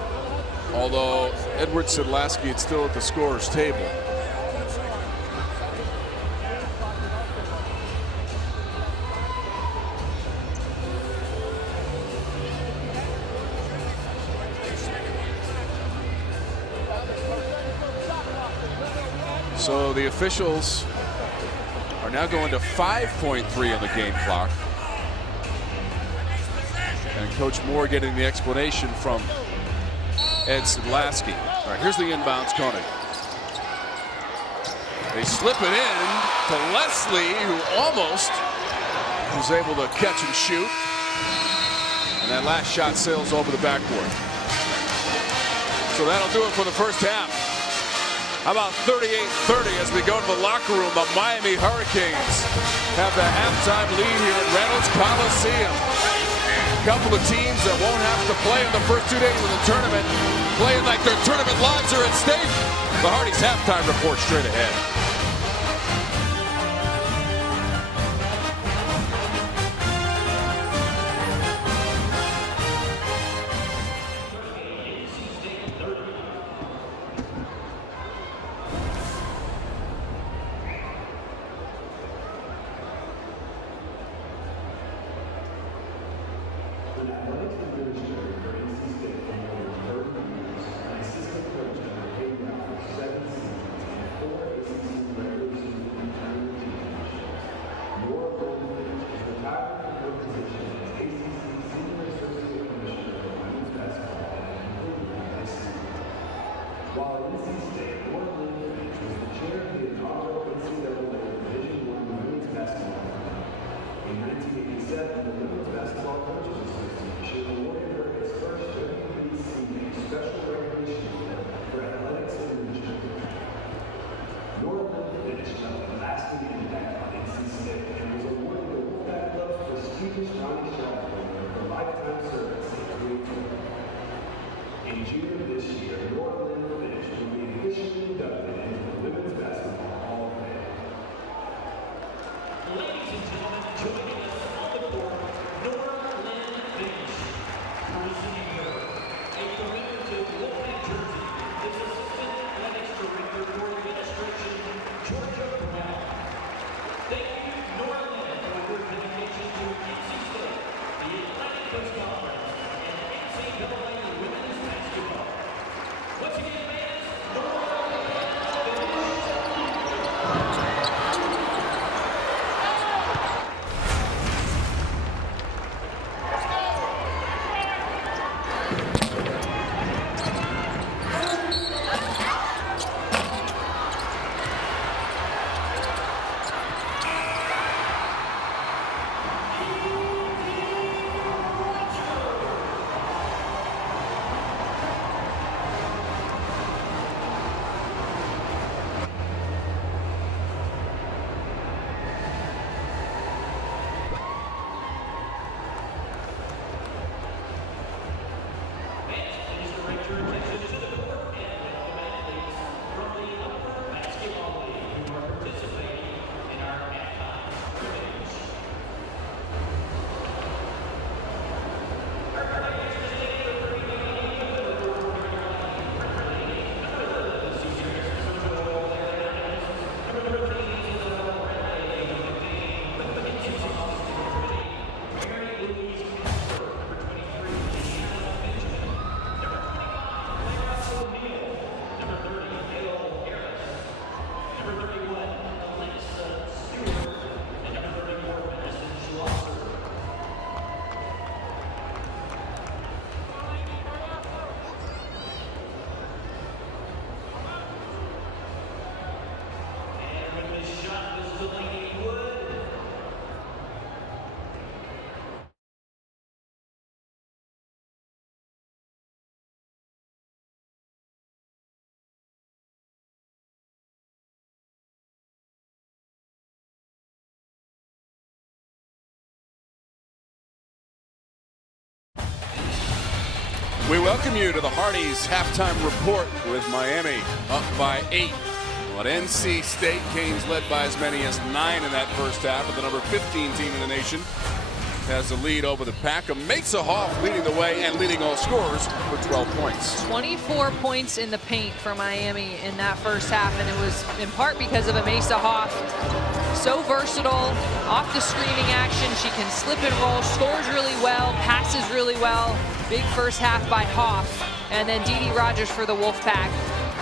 although Edward Sedlasky is still at the scorer's table. So the officials are now going to 5.3 on the game clock. And Coach Moore getting the explanation from Ed Sedlasky. All right, here's the inbounds, Koenig. They slip it in to Leslie, who almost was able to catch and shoot. And that last shot sails over the backboard. So that'll do it for the first half. How about 38-30 as we go to the locker room? The Miami Hurricanes have the halftime lead here at Reynolds Coliseum. A couple of teams that won't have to play in the first 2 days of the tournament, playing like their tournament lives are at stake. The Hardy's halftime report straight ahead. In 1987, the Women's Basketball Coaches Association awarded her We welcome you to the Hardee's halftime report with Miami up by 8. At NC State, Canes led by as many as 9 in that first half, with the number 15 team in the nation has the lead over the pack. EMESE HOF leading the way and leading all scorers with 12 points. 24 points in the paint for Miami in that first half, and it was in part because of EMESE HOF. So versatile, off the screening action, she can slip and roll, scores really well, passes really well. Big first half by Hoff, and then Dee Rogers for the Wolfpack.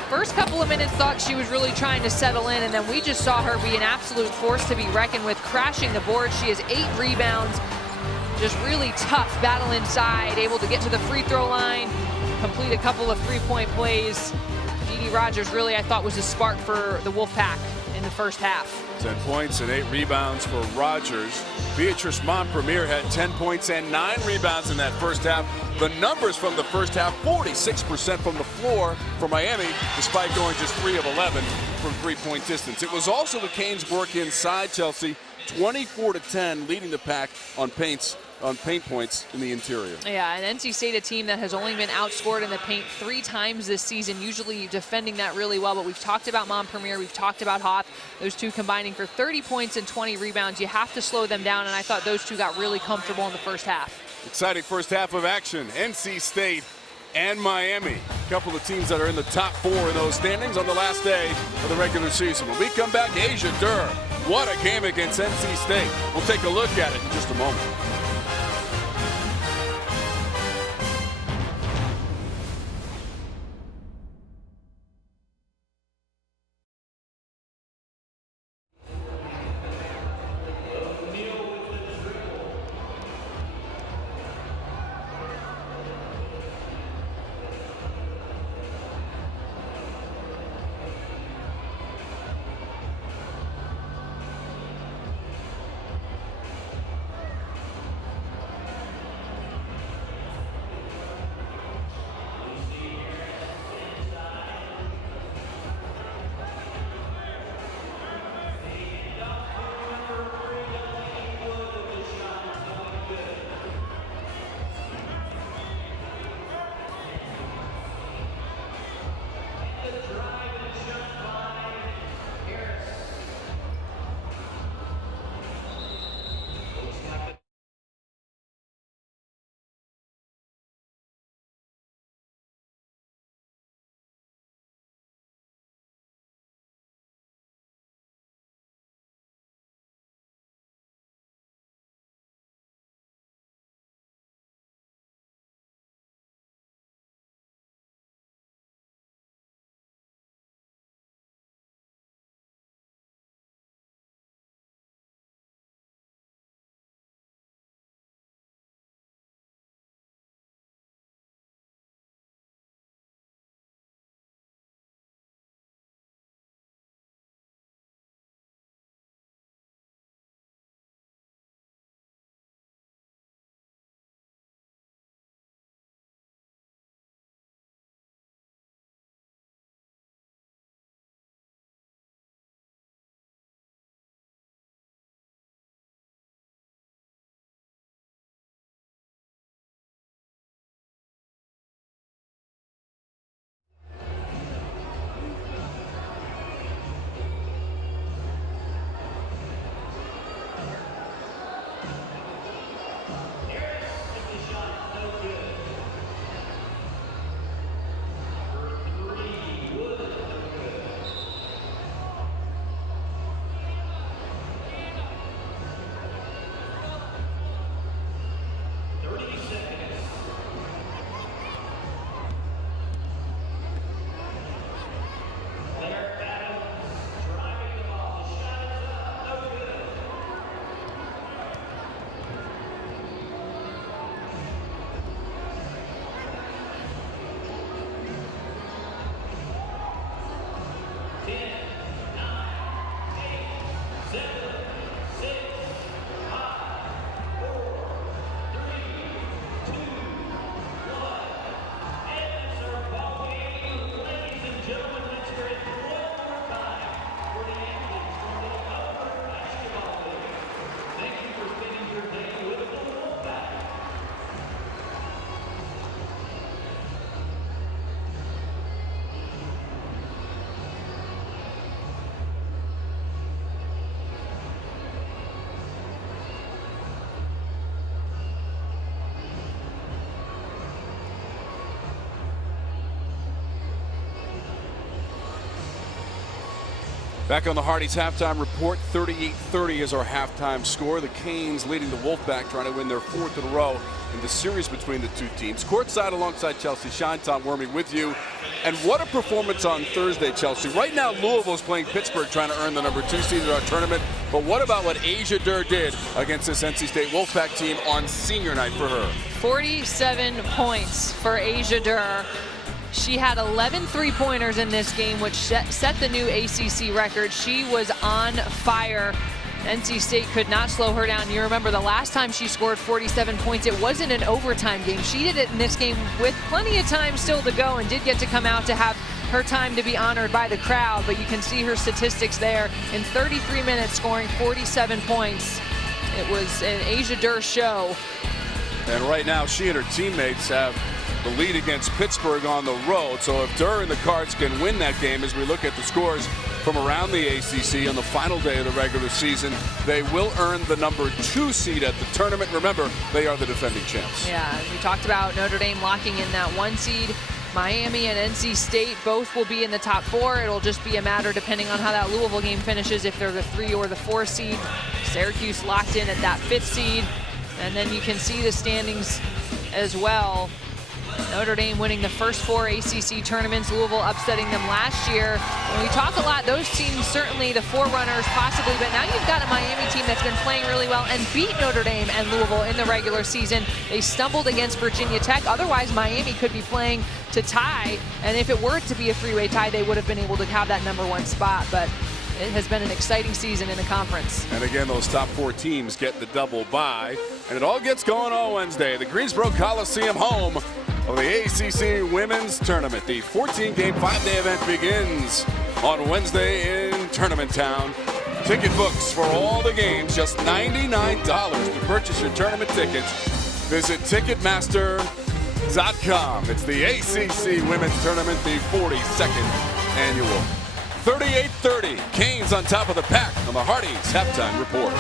First couple of minutes thought she was really trying to settle in, and then we just saw her be an absolute force to be reckoned with, crashing the board. She has 8 rebounds, just really tough battle inside, able to get to the free throw line, complete a couple of three-point plays. Dee Rogers really, I thought, was a spark for the Wolfpack in the first half. 10 points and 8 rebounds for Rogers. Beatrice Montpremier had 10 points and 9 rebounds in that first half. The numbers from the first half, 46% from the floor for Miami, despite going just 3 of 11 from three-point distance. It was also the Canes' work inside Chelsea, 24-10, leading the pack on paint points in the interior. Yeah, and NC State, a team that has only been outscored in the paint 3 times this season, usually defending that really well. But we've talked about Montpremier, we've talked about Hoff, those two combining for 30 points and 20 rebounds. You have to slow them down, and I thought those two got really comfortable in the first half. Exciting first half of action. NC State and Miami, a couple of teams that are in the top 4 in those standings on the last day of the regular season. When we come back, Asia Durr, what a game against NC State. We'll take a look at it in just a moment. Back on the Hardy's halftime report, 38-30 is our halftime score. The Canes leading the Wolfpack, trying to win their 4th in a row in the series between the two teams. Courtside alongside Chelsea Shine, Tom Wormy with you. And what a performance on Thursday, Chelsea. Right now, Louisville's playing Pittsburgh, trying to earn the number 2 seed in our tournament. But what about what Asia Durr did against this NC State Wolfpack team on senior night for her? 47 points for Asia Durr. She had 11 three-pointers in this game, which set the new ACC record. She was on fire. NC State could not slow her down. You remember the last time she scored 47 points, it wasn't an overtime game. She did it in this game with plenty of time still to go and did get to come out to have her time to be honored by the crowd. But you can see her statistics there. In 33 minutes, scoring 47 points. It was an Asia Durr show. And right now, she and her teammates have the lead against Pittsburgh on the road. So if Durr and the Cards can win that game, as we look at the scores from around the ACC on the final day of the regular season, they will earn the number 2 seed at the tournament. Remember, they are the defending champs. Yeah, we talked about Notre Dame locking in that 1 seed. Miami and NC State both will be in the top 4. It'll just be a matter, depending on how that Louisville game finishes, if they're the 3 or the 4 seed. Syracuse locked in at that 5th seed. And then you can see the standings as well. Notre Dame winning the first 4 ACC tournaments, Louisville upsetting them last year. When we talk a lot, those teams certainly the forerunners possibly, but now you've got a Miami team that's been playing really well and beat Notre Dame and Louisville in the regular season. They stumbled against Virginia Tech. Otherwise, Miami could be playing to tie, and if it were to be a 3-way tie, they would have been able to have that number 1 spot. But it has been an exciting season in the conference. And again, those top 4 teams get the double bye. And it all gets going on Wednesday. The Greensboro Coliseum, home of the ACC Women's Tournament. The 14-game, 5-day event begins on Wednesday in Tournament Town. Ticket books for all the games, just $99 to purchase your tournament tickets. Visit Ticketmaster.com. It's the ACC Women's Tournament, the 42nd annual. 38-30, Canes on top of the pack on the Hardy's halftime report.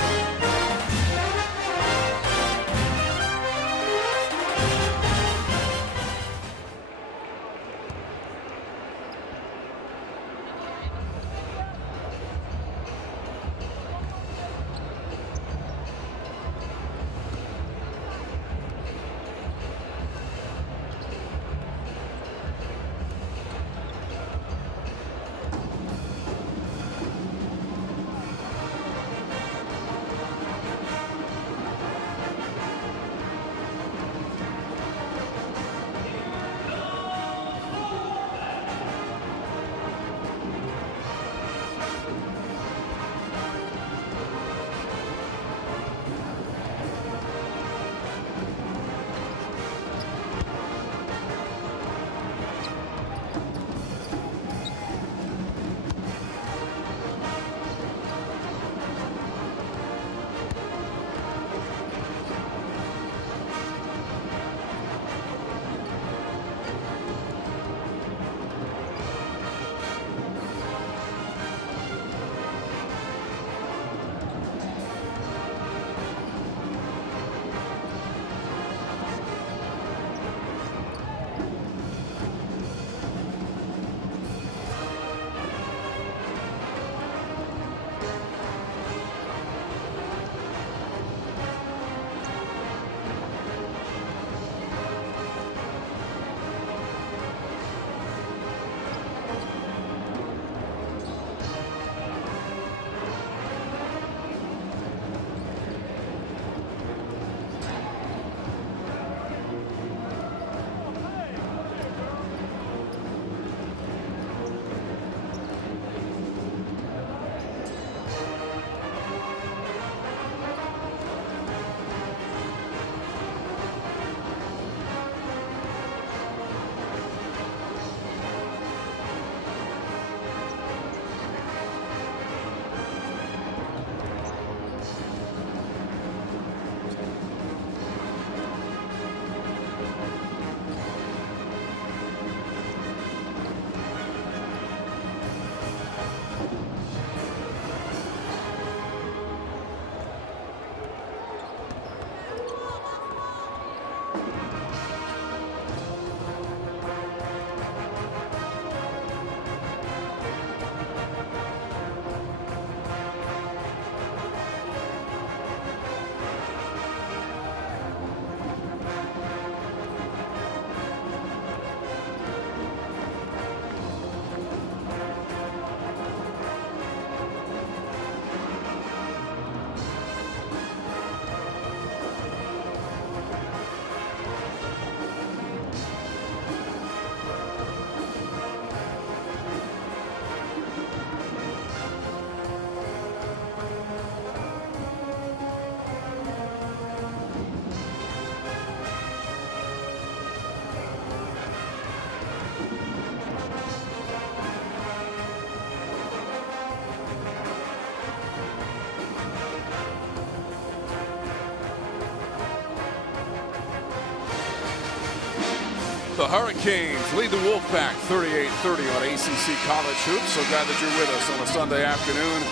The Hurricanes lead the Wolfpack 38-30 on ACC College Hoops. So glad that you're with us on a Sunday afternoon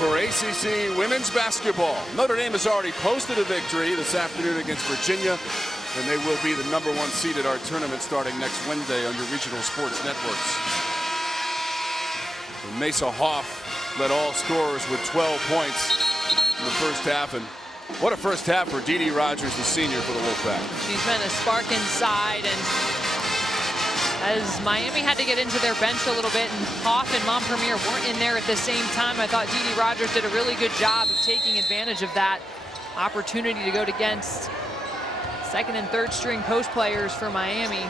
for ACC women's basketball. Notre Dame has already posted a victory this afternoon against Virginia, and they will be the #1 seed at our tournament starting next Wednesday on your regional sports networks. EMESE HOF led all scorers with 12 points in the first half, and what a first half for Dee Rogers, the senior for the Wolfpack. She's been a spark inside, and as Miami had to get into their bench a little bit, and Hoff and Montpremier weren't in there at the same time, I thought Dee Rogers did a really good job of taking advantage of that opportunity to go against second and third string post players for Miami.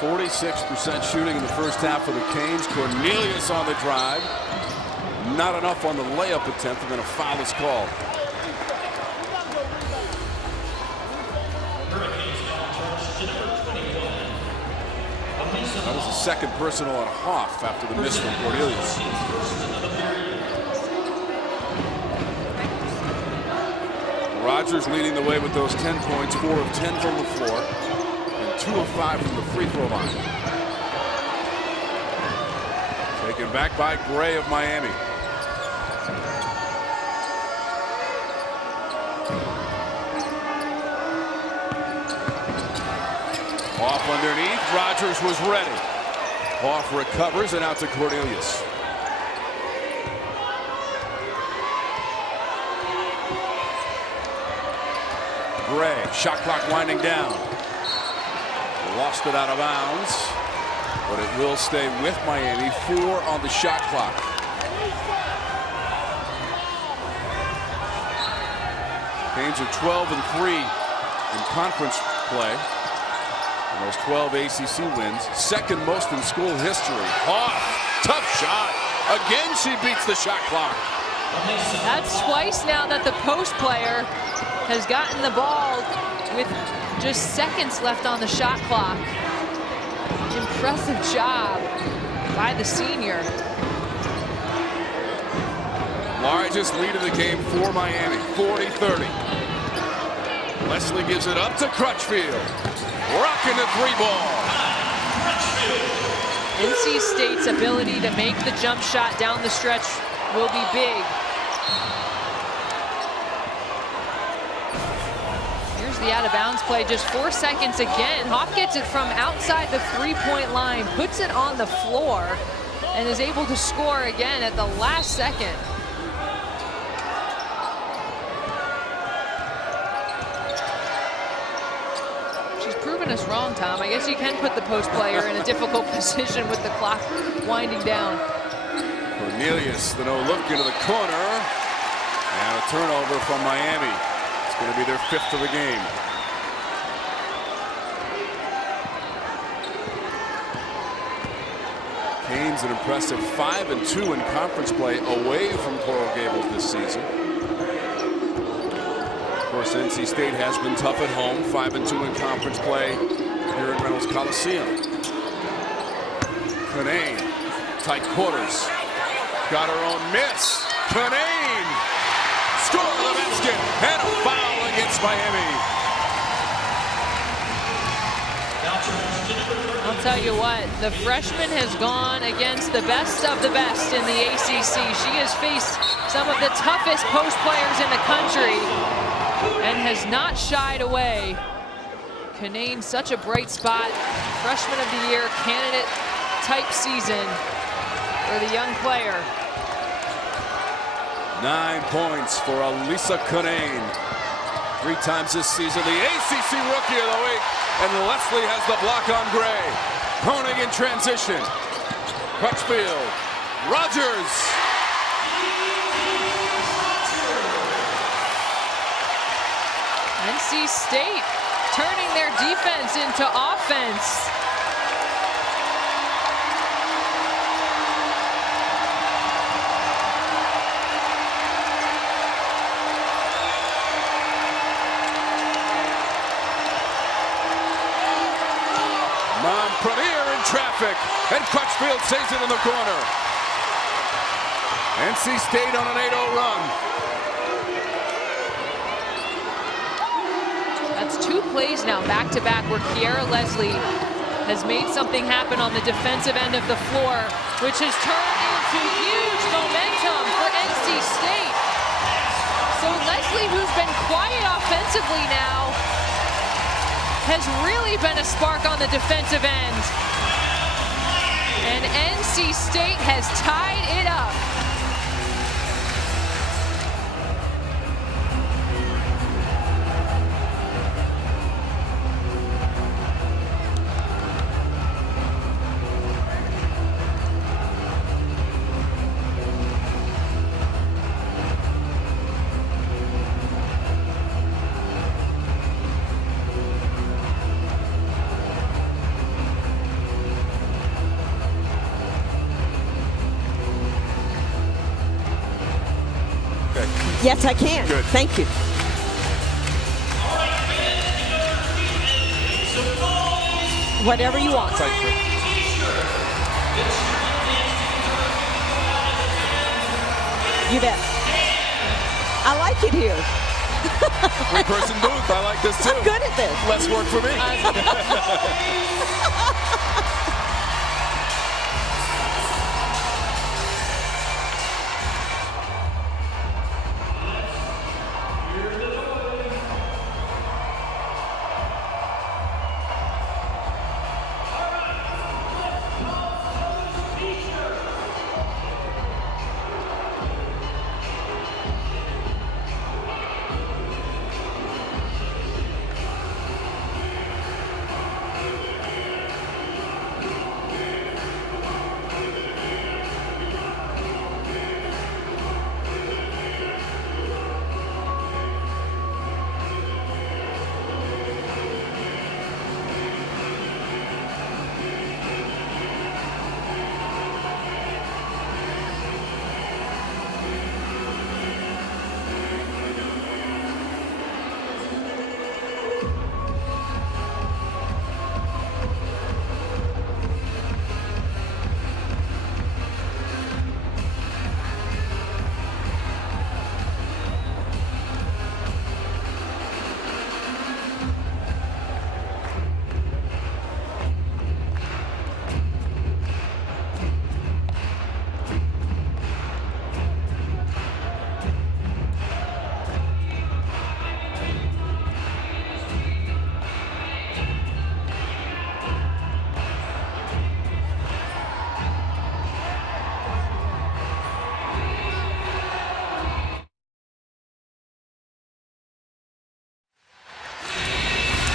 46% shooting in the first half for the Canes. Cornelius on the drive. Not enough on the layup attempt, and then a foul is called. That was the second personal on Hoff after the miss from Cornelius. Rogers leading the way with those 10 points, 4 of 10 from the floor, and 2 of 5 from the free throw line. Taken back by Gray of Miami. Hoff underneath. Rogers was ready. Hoff recovers and out to Cornelius. Gray, shot clock winding down. Lost it out of bounds, but it will stay with Miami. 4 on the shot clock. Canes are 12-3 in conference play. And those 12 ACC wins, second most in school history. Hoff, tough shot. Again, she beats the shot clock. That's twice now that the post player has gotten the ball with just seconds left on the shot clock. Impressive job by the senior. Largest lead of the game for Miami, 40-30. Leslie gives it up to Crutchfield. Rocking the 3-ball. NC State's ability to make the jump shot down the stretch will be big. Here's the out of bounds play, just 4 seconds again. Hoff gets it from outside the 3-point line, puts it on the floor, and is able to score again at the last second. Proven us wrong, Tom. I guess you can put the post player in a difficult position with the clock winding down. Cornelius, the no look into the corner, and a turnover from Miami. It's going to be their 5th of the game. Canes an impressive 5-2 in conference play away from Coral Gables this season. Of course, NC State has been tough at home, 5-2 in conference play here at Reynolds Coliseum. Canane, tight quarters, got her own miss. Canane, score the basket, and a foul against Miami. I'll tell you what, the freshman has gone against the best of the best in the ACC. She has faced some of the toughest post players in the country and has not shied away. Canane, such a bright spot. Freshman of the year candidate type season for the young player. 9 points for Elisa Canane. 3 times this season, the ACC Rookie of the Week. And Leslie has the block on Gray. Koenig in transition. Crutchfield. Rogers. NC State turning their defense into offense. Montpremier in traffic, and Crutchfield saves it in the corner. NC State on an 8-0 run. It's 2 plays now back-to-back where Kiera Leslie has made something happen on the defensive end of the floor, which has turned into huge momentum for NC State. So Leslie, who's been quiet offensively now, has really been a spark on the defensive end. And NC State has tied it up. Yes, I can. Good. Thank you. Whatever you want. Tight grip. You bet. I like it here. 3-person booth. I like this too. I'm good at this. Less work for me.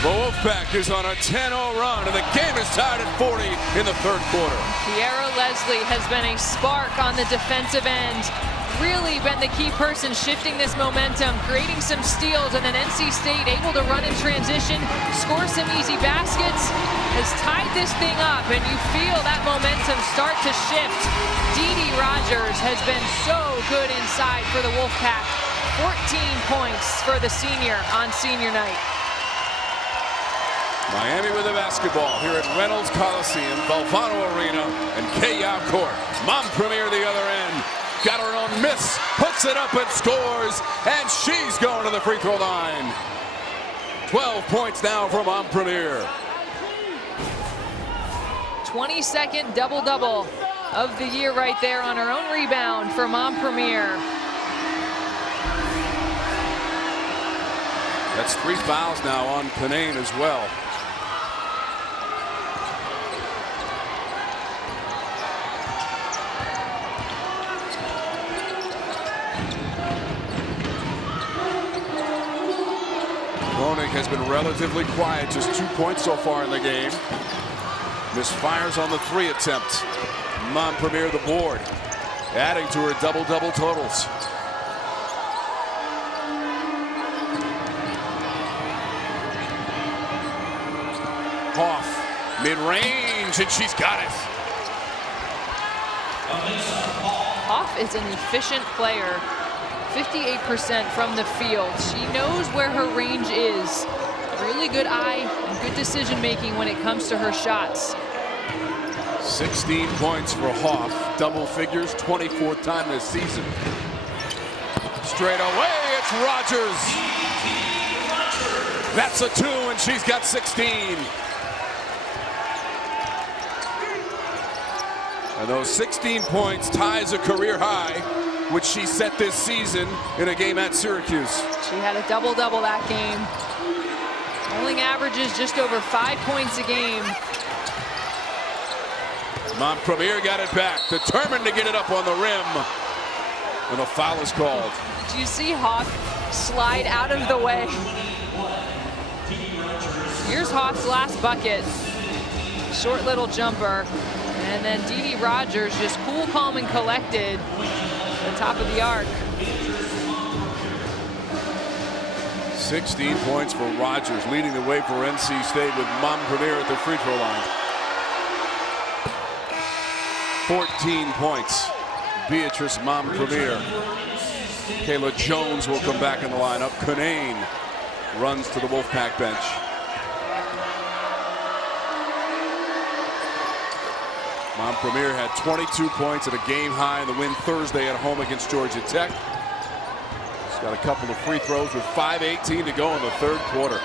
The Wolfpack is on a 10-0 run, and the game is tied at 40 in the third quarter. Kiera Leslie has been a spark on the defensive end. Really been the key person shifting this momentum, creating some steals, and then NC State able to run in transition, score some easy baskets, has tied this thing up, and you feel that momentum start to shift. Dee Rogers has been so good inside for the Wolfpack. 14 points for the senior on senior night. Miami with the basketball here at Reynolds Coliseum, Valvano Arena, and K-Yaw Court. Montpremier the other end. Got her own miss, puts it up and scores, and she's going to the free throw line. 12 points now for Montpremier. 22nd double-double of the year right there on her own rebound for Montpremier. That's 3 fouls now on Canane as well. Koenig has been relatively quiet, just 2 points so far in the game. Misfires on the 3 attempt. Montpremier the board, adding to her double-double totals. Hof, mid-range, and she's got it. Hof is an efficient player. 58% from the field. She knows where her range is. Really good eye and good decision making when it comes to her shots. 16 points for Hof, double figures, 24th time this season. Straight away, it's Rogers. That's a 2, and she's got 16. And those 16 points ties a career high, which she set this season in a game at Syracuse. She had a double-double that game. Only averages just over 5 points a game. Montpremier got it back, determined to get it up on the rim. And a foul is called. Do you see Hoff slide out of the way? Here's Hoff's last bucket. Short little jumper. And then Dee Rogers just cool, calm, and collected at the top of the arc. 16 points for Rogers, leading the way for NC State with Montpremier at the free throw line. 14 points, Beatrice Montpremier. Kayla Jones will come back in the lineup. Cunane runs to the Wolfpack bench. Montpremier had 22 points at a game high in the win Thursday at home against Georgia Tech. She's got a couple of free throws with 5:18 to go in the third quarter.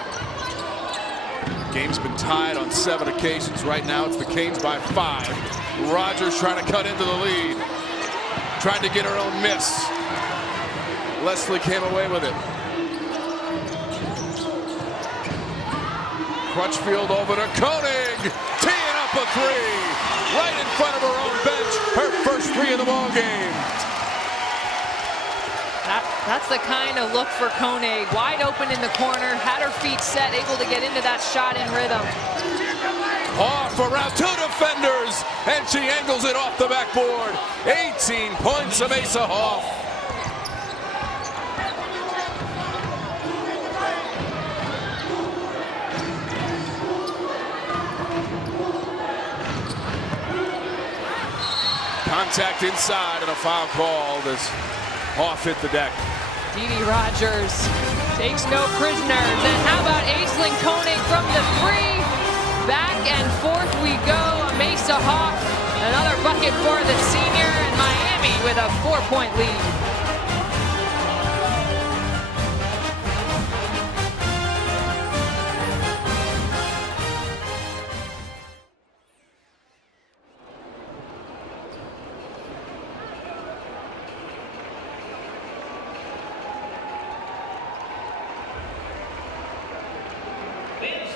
Game's been tied on 7 occasions. Right now it's the Canes by 5. Rogers trying to cut into the lead. Trying to get her own miss. Leslie came away with it. Crutchfield over to Koenig. Teeing up a 3. Right in front of her own bench. Her first 3 of the ball game. That's the kind of look for Koenig. Wide open in the corner, had her feet set, able to get into that shot in rhythm. Off around 2 defenders, and she angles it off the backboard. 18 points of EMESE Hof. Contact inside and a foul called as Hof hit the deck. Dee Rogers takes no prisoners. And how about Aislinn Koenig from the 3? Back and forth we go. EMESE Hof, another bucket for the senior, and Miami with a 4-point lead.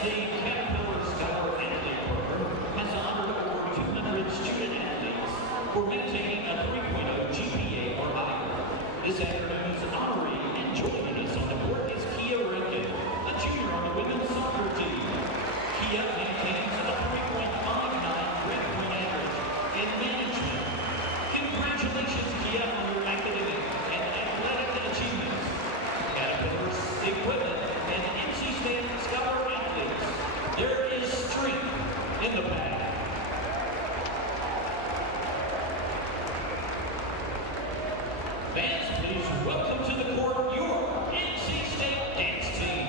The Caterpillar Scholar Athlete Program has honored over 200 student athletes for maintaining a 3.0 GPA or higher. This afternoon's honoree and joining us on the court is Kia Rankin, a junior on the women's soccer team. Kia maintains a 3.59 grade point average in management. Congratulations, Kia, on your academic and athletic achievements. Caterpillar's equipment and NC State Scholar athletes. There is strength in the bag. Fans, please welcome to the court your NC State dance team.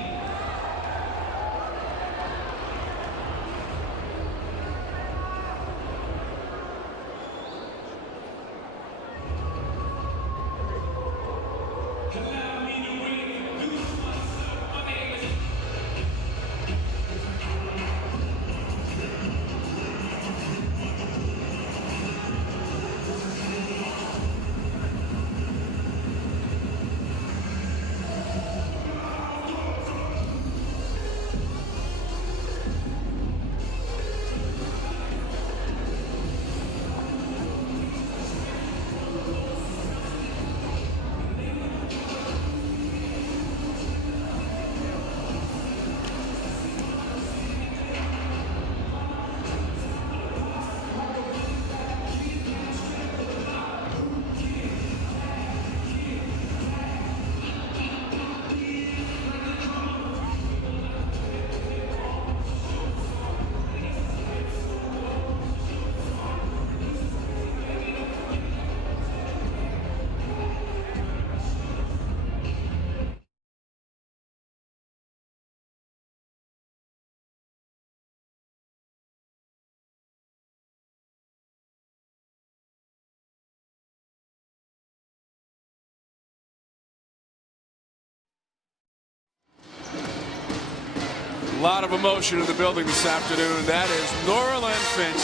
lot of emotion in the building this afternoon. That is Nora Lynn Finch,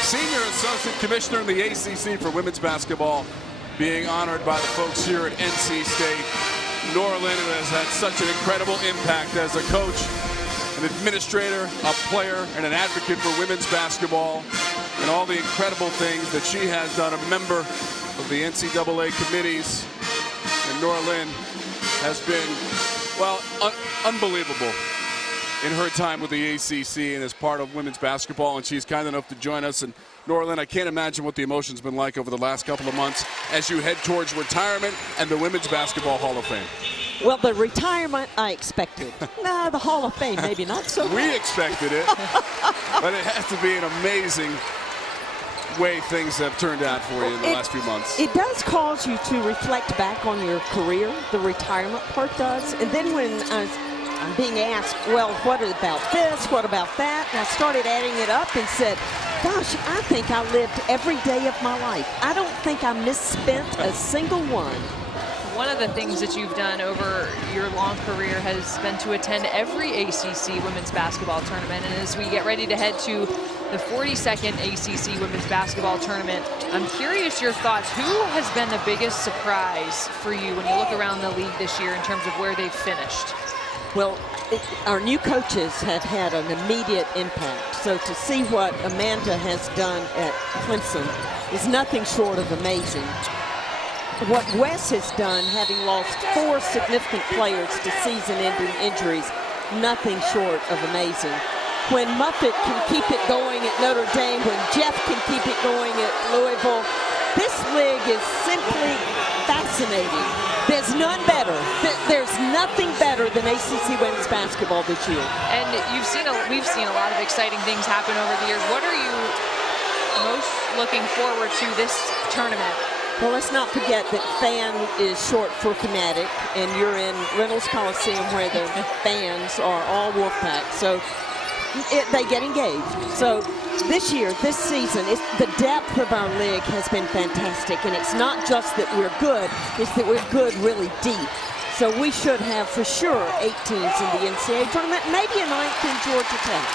Senior Associate Commissioner in the ACC for women's basketball, being honored by the folks here at NC State. Nora Lynn has had such an incredible impact as a coach, an administrator, a player, and an advocate for women's basketball, and all the incredible things that she has done, a member of the NCAA committees. And Nora Lynn has been, well, unbelievable in her time with the ACC and as part of women's basketball, and she's kind enough to join us. And Nora Lynn, I can't imagine what the emotion's been like over the last couple of months as you head towards retirement and the Women's Basketball Hall of Fame. Well, the retirement I expected. No, the Hall of Fame, maybe not so much. We expected it, but it has to be an amazing way things have turned out for you in the last few months. It does cause you to reflect back on your career, the retirement part does. And then when I'm being asked, well, what about this, what about that? And I started adding it up and said, gosh, I think I lived every day of my life. I don't think I misspent a single one. One of the things that you've done over your long career has been to attend every ACC women's basketball tournament. And as we get ready to head to the 42nd ACC women's basketball tournament, I'm curious your thoughts. Who has been the biggest surprise for you when you look around the league this year in terms of where they've finished? Well, our new coaches have had an immediate impact. So to see what Amanda has done at Clemson is nothing short of amazing. What Wes has done, having lost 4 significant players to season-ending injuries, nothing short of amazing. When Muffet can keep it going at Notre Dame, when Jeff can keep it going at Louisville, this league is simply fascinating. There's none better. There's nothing better than ACC women's basketball this year. And we've seen a lot of exciting things happen over the years. What are you most looking forward to this tournament? Well, let's not forget that fan is short for fanatic, and you're in Reynolds Coliseum where the fans are all Wolfpack. So they get engaged. So this year, this season, the depth of our league has been fantastic. And it's not just that we're good, it's that we're good really deep. So we should have, for sure, 8 teams in the NCAA tournament, maybe a 9th in Georgia Tech.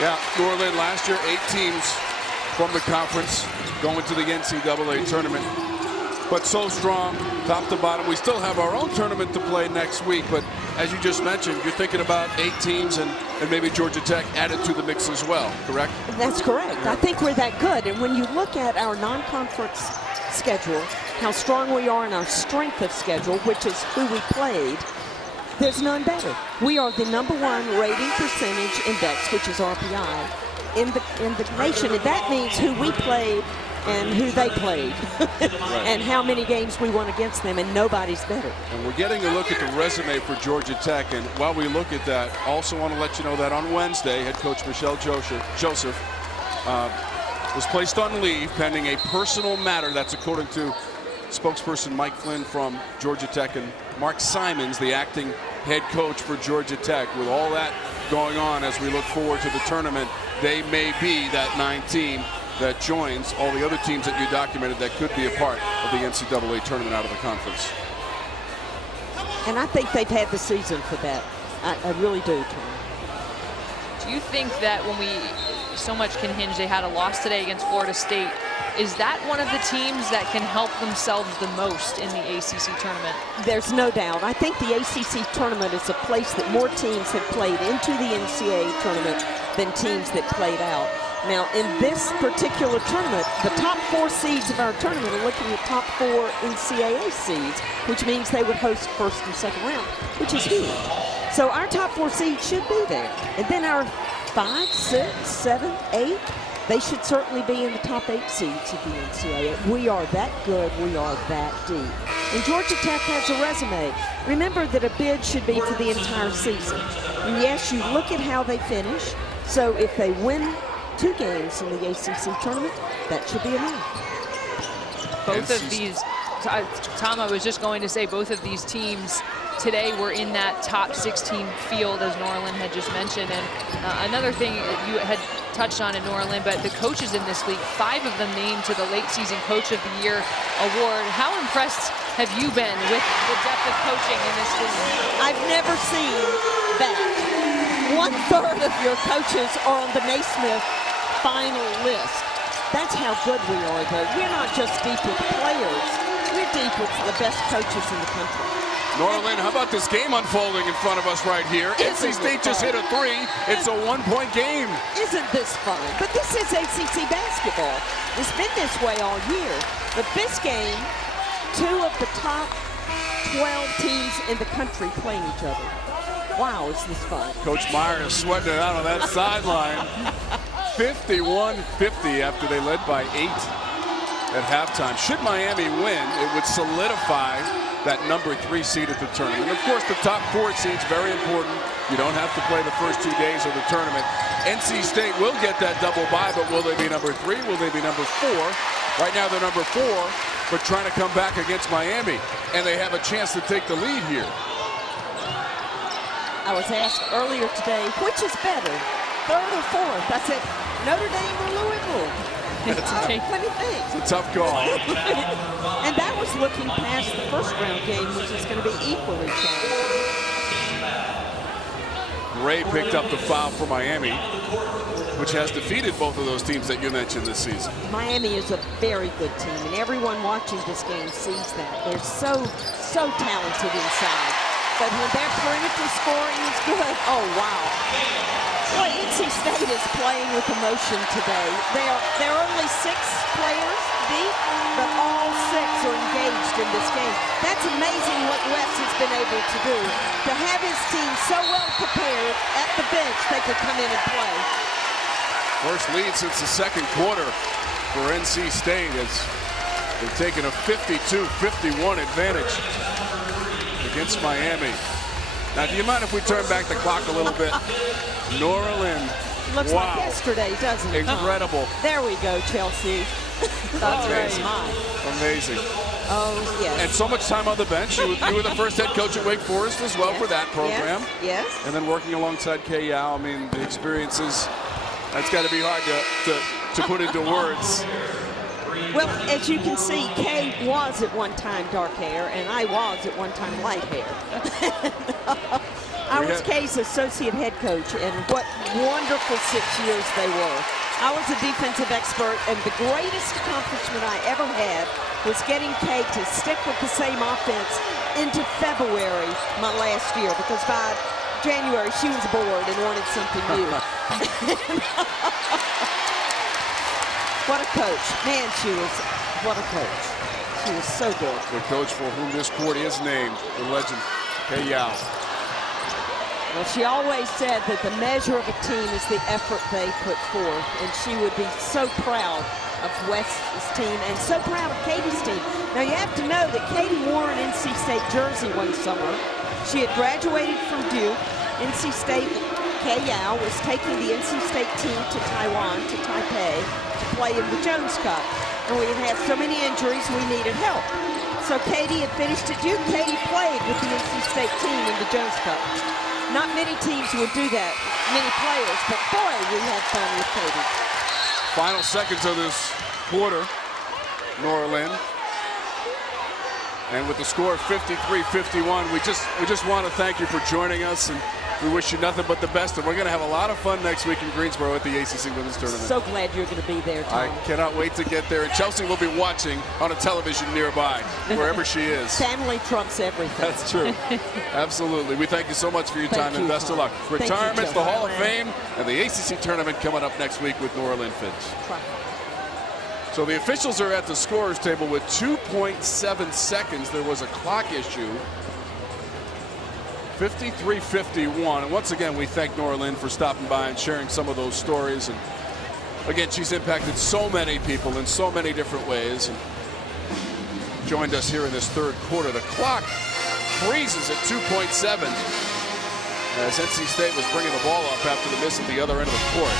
Yeah, Nora Lynn, last year, 8 teams from the conference going to the NCAA tournament. But so strong, top to bottom. We still have our own tournament to play next week, but as you just mentioned, you're thinking about 8 teams and maybe Georgia Tech added to the mix as well, correct? That's correct. I think we're that good. And when you look at our non-conference schedule, how strong we are in our strength of schedule, which is who we played, there's none better. We are the #1 rating percentage index, which is RPI, in the nation. And that means who we played and who they played, and how many games we won against them, and nobody's better. And we're getting a look at the resume for Georgia Tech, and while we look at that, also want to let you know that on Wednesday, head coach Michelle Joseph was placed on leave pending a personal matter. That's according to spokesperson Mike Flynn from Georgia Tech, and Mark Simons, the acting head coach for Georgia Tech. With all that going on as we look forward to the tournament, they may be that 9 team that joins all the other teams that you documented that could be a part of the NCAA tournament out of the conference. And I think they've had the season for that. I really do, Tom. Do you think that when so much can hinge, they had a loss today against Florida State, is that one of the teams that can help themselves the most in the ACC tournament? There's no doubt. I think the ACC tournament is a place that more teams have played into the NCAA tournament than teams that played out. Now, in this particular tournament, the top 4 seeds of our tournament are looking at top 4 NCAA seeds, which means they would host first and second round, which is huge. So our top 4 seeds should be there. And then our 5, 6, 7, 8, they should certainly be in the top 8 seeds of the NCAA. We are that good. We are that deep. And Georgia Tech has a resume. Remember that a bid should be for the entire season. And yes, you look at how they finish. So if they win 2 games in the ACC tournament, that should be enough. Both of these, Tom, I was just going to say, both of these teams today were in that top 16 field, as Nora Lynn had just mentioned. And another thing, you had touched on in Norlin, but the coaches in this league, 5 of them named to the late season Coach of the Year award. How impressed have you been with the depth of coaching in this league? I've never seen that. 1/3 of your coaches are on the Naismith final list. That's how good we are, though. We're not just deep with players. We're deep with the best coaches in the country. Norlin, how about this game unfolding in front of us right here? NC State just hit a 3. It's a 1-point game. Isn't this fun? But this is ACC basketball. It's been this way all year. But this game, 2 of the top 12 teams in the country playing each other. Wow, is this fun. Coach Meyer is sweating it out on that sideline. 51-50 after they led by 8 at halftime. Should Miami win, it would solidify that number 3 seed at the tournament. Of course, the top 4 seeds, very important. You don't have to play the first 2 days of the tournament. NC State will get that double bye, but will they be number 3? Will they be number 4? Right now they're number 4, but trying to come back against Miami, and they have a chance to take the lead here. I was asked earlier today, which is better, 3rd or 4th? I said, Notre Dame or Louisville? What do you think? It's a tough call. And that was looking past the first round game, which is going to be equally challenging. Ray picked up the foul for Miami, which has defeated both of those teams that you mentioned this season. Miami is a very good team, and everyone watching this game sees that. They're so talented inside. But when their perimeter scoring is good, oh, wow. Boy, NC State is playing with emotion today. They're only 6 players deep, but all 6 are engaged in this game. That's amazing what Wes has been able to do. To have his team so well prepared at the bench, they could come in and play. First lead since the second quarter for NC State as they've taken a 52-51 advantage against Miami. Now, do you mind if we turn back the clock a little bit? Norlin. Looks like yesterday, doesn't it? Incredible. There we go, Chelsea. That's right. Amazing. Oh, yes. And so much time on the bench. You were the first head coach at Wake Forest as well for that program. Yes. And then working alongside Kay Yao. I mean, the experiences, that's got to be hard to put into words. Well, as you can see, Kay was at one time dark hair, and I was at one time light hair. I was Kay's associate head coach, and what wonderful 6 years they were. I was a defensive expert, and the greatest accomplishment I ever had was getting Kay to stick with the same offense into February my last year, because by January she was bored and wanted something new. What a coach. Man, what a coach. She was so good. The coach for whom this court is named, the legend, Kay Yao. Well, she always said that the measure of a team is the effort they put forth, and she would be so proud of Wes's team and so proud of Katie's team. Now, you have to know that Katie wore an NC State jersey one summer. She had graduated from Duke. NC State, Kay Yao was taking the NC State team to Taiwan, to Taipei, to play in the Jones Cup. And we had had so many injuries, we needed help. So Katie had finished at Duke. Katie played with the NC State team in the Jones Cup. Not many teams would do that, many players, but boy, we had fun with Katie. Final seconds of this quarter, Norlin. And with the score of 53-51, we just want to thank you for joining us, and we wish you nothing but the best. And we're going to have a lot of fun next week in Greensboro at the ACC Women's Tournament. So glad you're going to be there, Tom. I cannot wait to get there. And Chelsea will be watching on a television nearby, wherever she is. Family trumps everything. That's true. Absolutely. We thank you so much for your time and best of luck. Retirements, the Hall of Fame, and the ACC Tournament coming up next week with Norlin Finch. So the officials are at the scorer's table with 2.7 seconds. There was a clock issue. 53-51. And once again, we thank Norlin for stopping by and sharing some of those stories. And again, she's impacted so many people in so many different ways. And joined us here in this third quarter. The clock freezes at 2.7 as NC State was bringing the ball up after the miss at the other end of the court.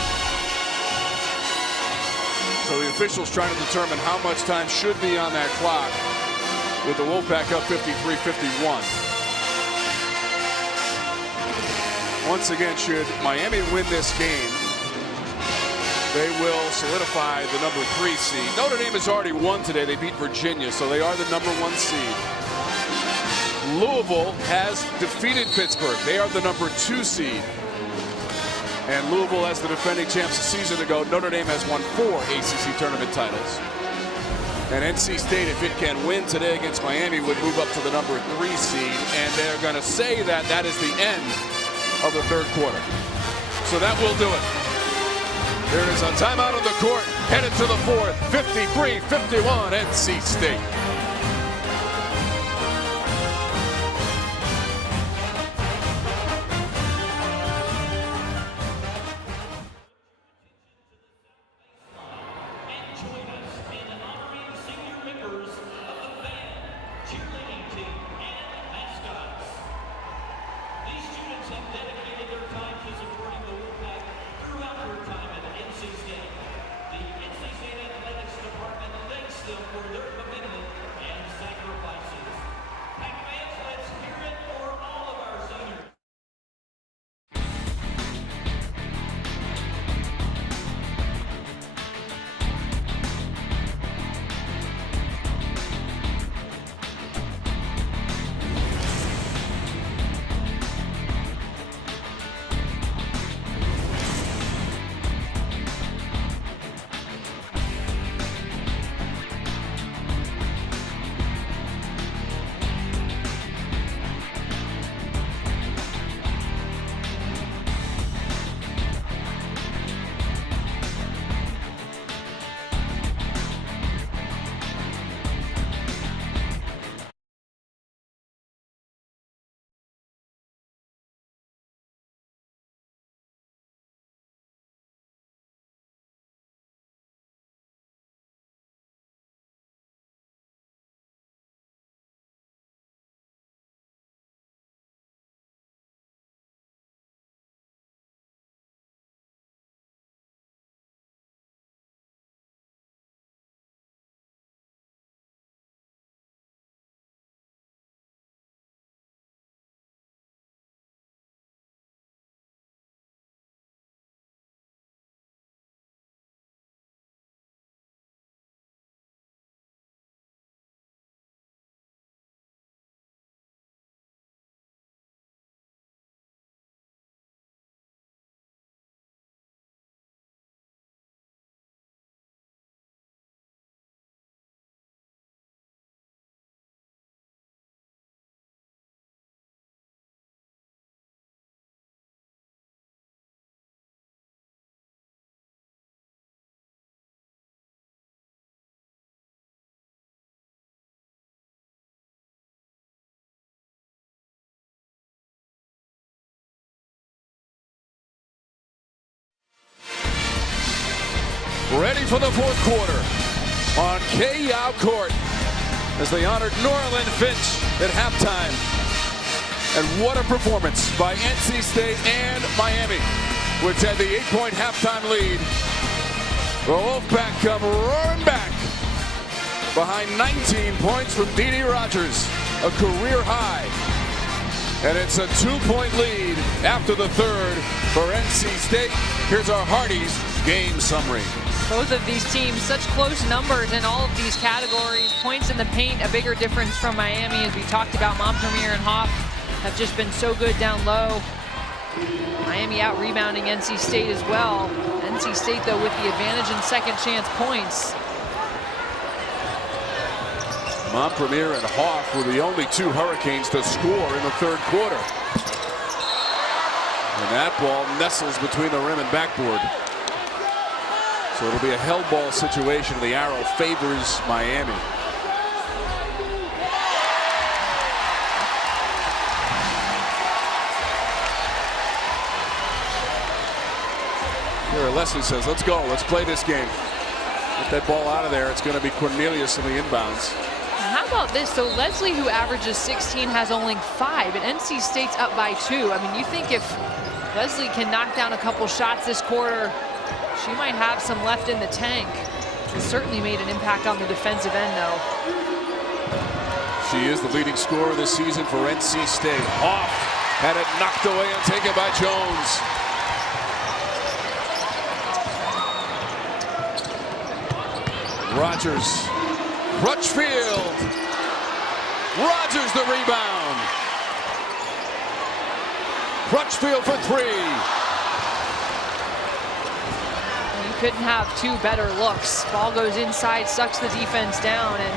So the officials trying to determine how much time should be on that clock with the Wolfpack up 53-51. Once again, should Miami win this game, they will solidify the number 3 seed. Notre Dame has already won today. They beat Virginia, so they are the number 1 seed. Louisville has defeated Pittsburgh. They are the number 2 seed. And Louisville, as the defending champs a season ago, Notre Dame has won 4 ACC tournament titles. And NC State, if it can win today against Miami, would move up to the number 3 seed. And they're going to say that that is the end of the third quarter. So that will do it. There is a timeout on the court, headed to the fourth, 53-51 NC State. Ready for the fourth quarter on K-Yow Court as they honored Norland Finch at halftime. And what a performance by NC State and Miami, which had the 8-point halftime lead. The Wolfpack come roaring back behind 19 points from Dee Rogers, a career high. And it's a 2-point lead after the third for NC State. Here's our Hardy's game summary. Both of these teams, such close numbers in all of these categories. Points in the paint, a bigger difference from Miami, as we talked about. Montpremier and Hof have just been so good down low. Miami out rebounding NC State as well. NC State, though, with the advantage in second chance points. Montpremier and Hof were the only 2 Hurricanes to score in the third quarter. And that ball nestles between the rim and backboard. So it'll be a hell ball situation. The arrow favors Miami. Here, Leslie says, let's go. Let's play this game. Get that ball out of there. It's going to be Cornelius in the inbounds. How about this? So Leslie, who averages 16, has only 5, and NC State's up by 2. I mean, you think if Leslie can knock down a couple shots this quarter, she might have some left in the tank. She certainly made an impact on the defensive end, though. She is the leading scorer this season for NC State. Hof had it knocked away and taken by Jones. Rogers. Crutchfield. Rogers the rebound. Crutchfield for three. You couldn't have two better looks. Ball goes inside, sucks the defense down, and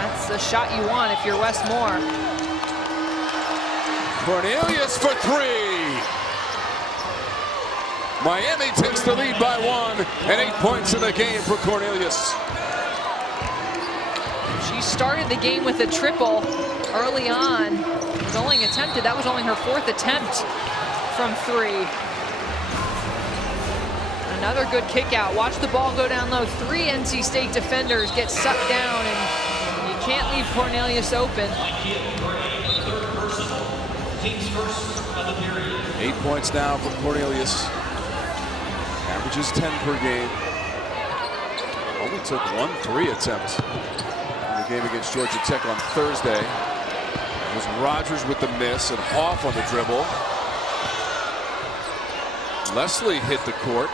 that's the shot you want if you're Wes Moore. Cornelius for three. Miami takes the lead by 1, and 8 points in the game for Cornelius. She started the game with a triple early on. It was only attempted. That was only her 4th attempt from 3. Another good kick out. Watch the ball go down low. 3 NC State defenders get sucked down, and you can't leave Cornelius open. 8 points now for Cornelius. Averages 10 per game. Only took 1 3 attempt in the game against Georgia Tech on Thursday. It was Rogers with the miss and Hoff on the dribble. Leslie hit the court.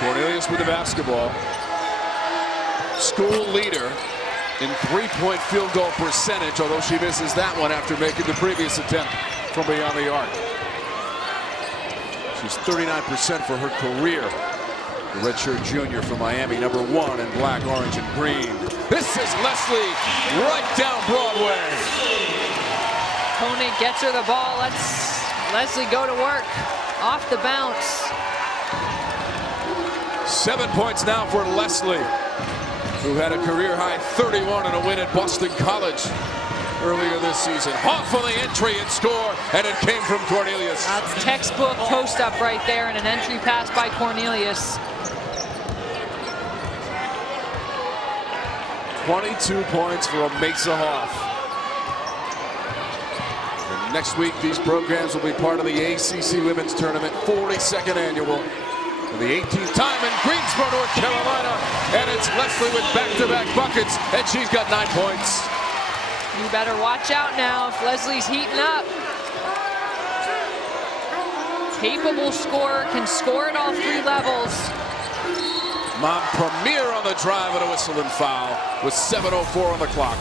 Cornelius with the basketball. School leader in 3-point field goal percentage, although she misses that one after making the previous attempt from beyond the arc. She's 39% for her career. The redshirt junior from Miami, number 1 in black, orange, and green. This is Leslie right down Broadway. Koenig gets her the ball. Lets Leslie go to work off the bounce. 7 points now for Leslie, who had a career-high 31 in a win at Boston College earlier this season. Hoff on the entry and score, and it came from Cornelius. That's textbook post-up right there, and an entry pass by Cornelius. 22 points for EMESE HOF. And next week, these programs will be part of the ACC Women's Tournament, 42nd annual. For the 18th time in Greensboro, North Carolina. And it's Leslie with back-to-back buckets, and she's got 9 points. You better watch out now if Leslie's heating up. Capable scorer, can score at all 3 levels. Premier on the drive and a whistle and foul with 7:04 on the clock.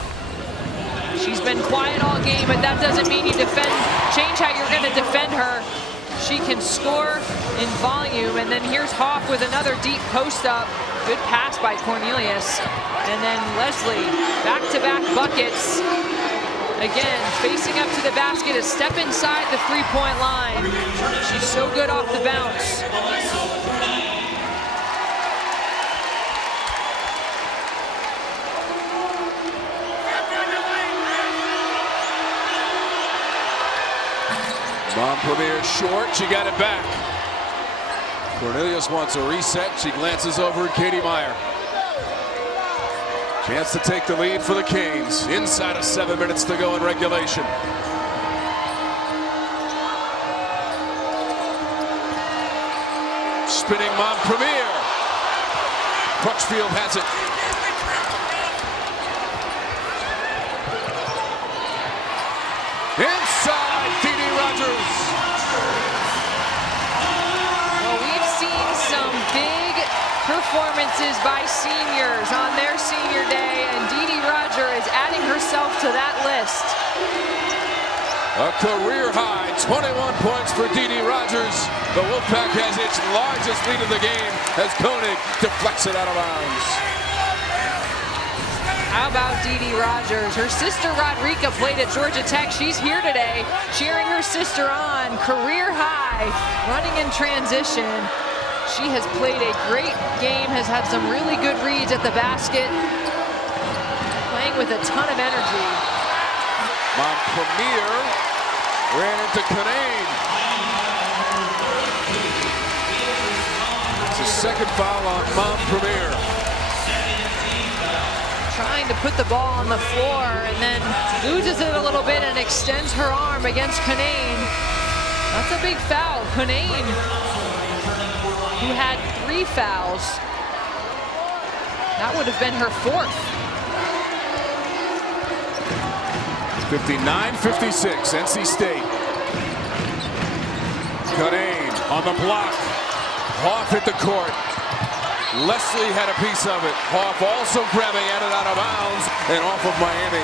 She's been quiet all game, but that doesn't mean you change how you're going to defend her. She can score in volume, and then here's Hoff with another deep post-up. Good pass by Cornelius. And then Leslie, back-to-back buckets. Again, facing up to the basket, a step inside the 3-point line. She's so good off the bounce. Premier short, she got it back. Cornelius wants a reset. She glances over at Katie Meyer. Chance to take the lead for the Canes. Inside of 7 minutes to go in regulation. Spinning Premier. Crutchfield has it. Inside, Dee Rogers. Well, we've seen some big performances by seniors on their senior day, and Dee Rogers is adding herself to that list. A career high 21 points for Dee Rogers. The Wolfpack has its largest lead of the game as Koenig deflects it out of bounds. How about Dee Rogers? Her sister Rodrika played at Georgia Tech. She's here today cheering her sister on. Career high, running in transition. She has played a great game, has had some really good reads at the basket. Playing with a ton of energy. Premier ran into Canane. It's a second foul on Premier. Trying to put the ball on the floor and then loses it a little bit and extends her arm against Canane. That's a big foul. Canane, who had 3 fouls. That would have been her 4th. 59-56, NC State. Cunane on the block. Hoff hit the court. Leslie had a piece of it. Hoff also grabbing at it out of bounds and off of Miami.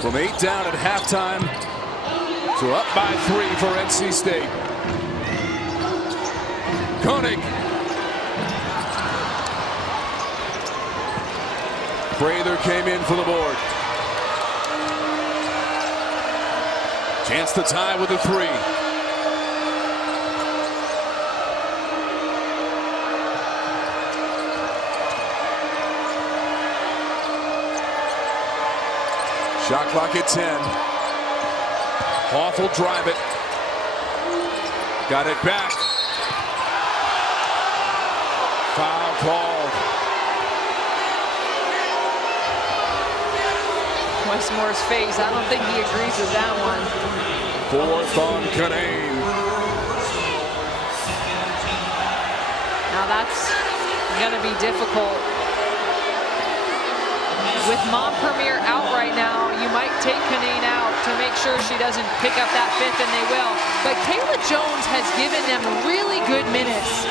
From 8 down at halftime to up by 3 for NC State. Koenig. Prather came in for the board. Chance to tie with a 3. Shot clock at 10. Hoff will drive it. Got it back. Foul called. Westmore's face, I don't think he agrees with that one. 4th on Cunane. Now that's going to be difficult. With Montpelier out right now, you might take Cunane out to make sure she doesn't pick up that 5th, and they will. But Kayla Jones has given them really good minutes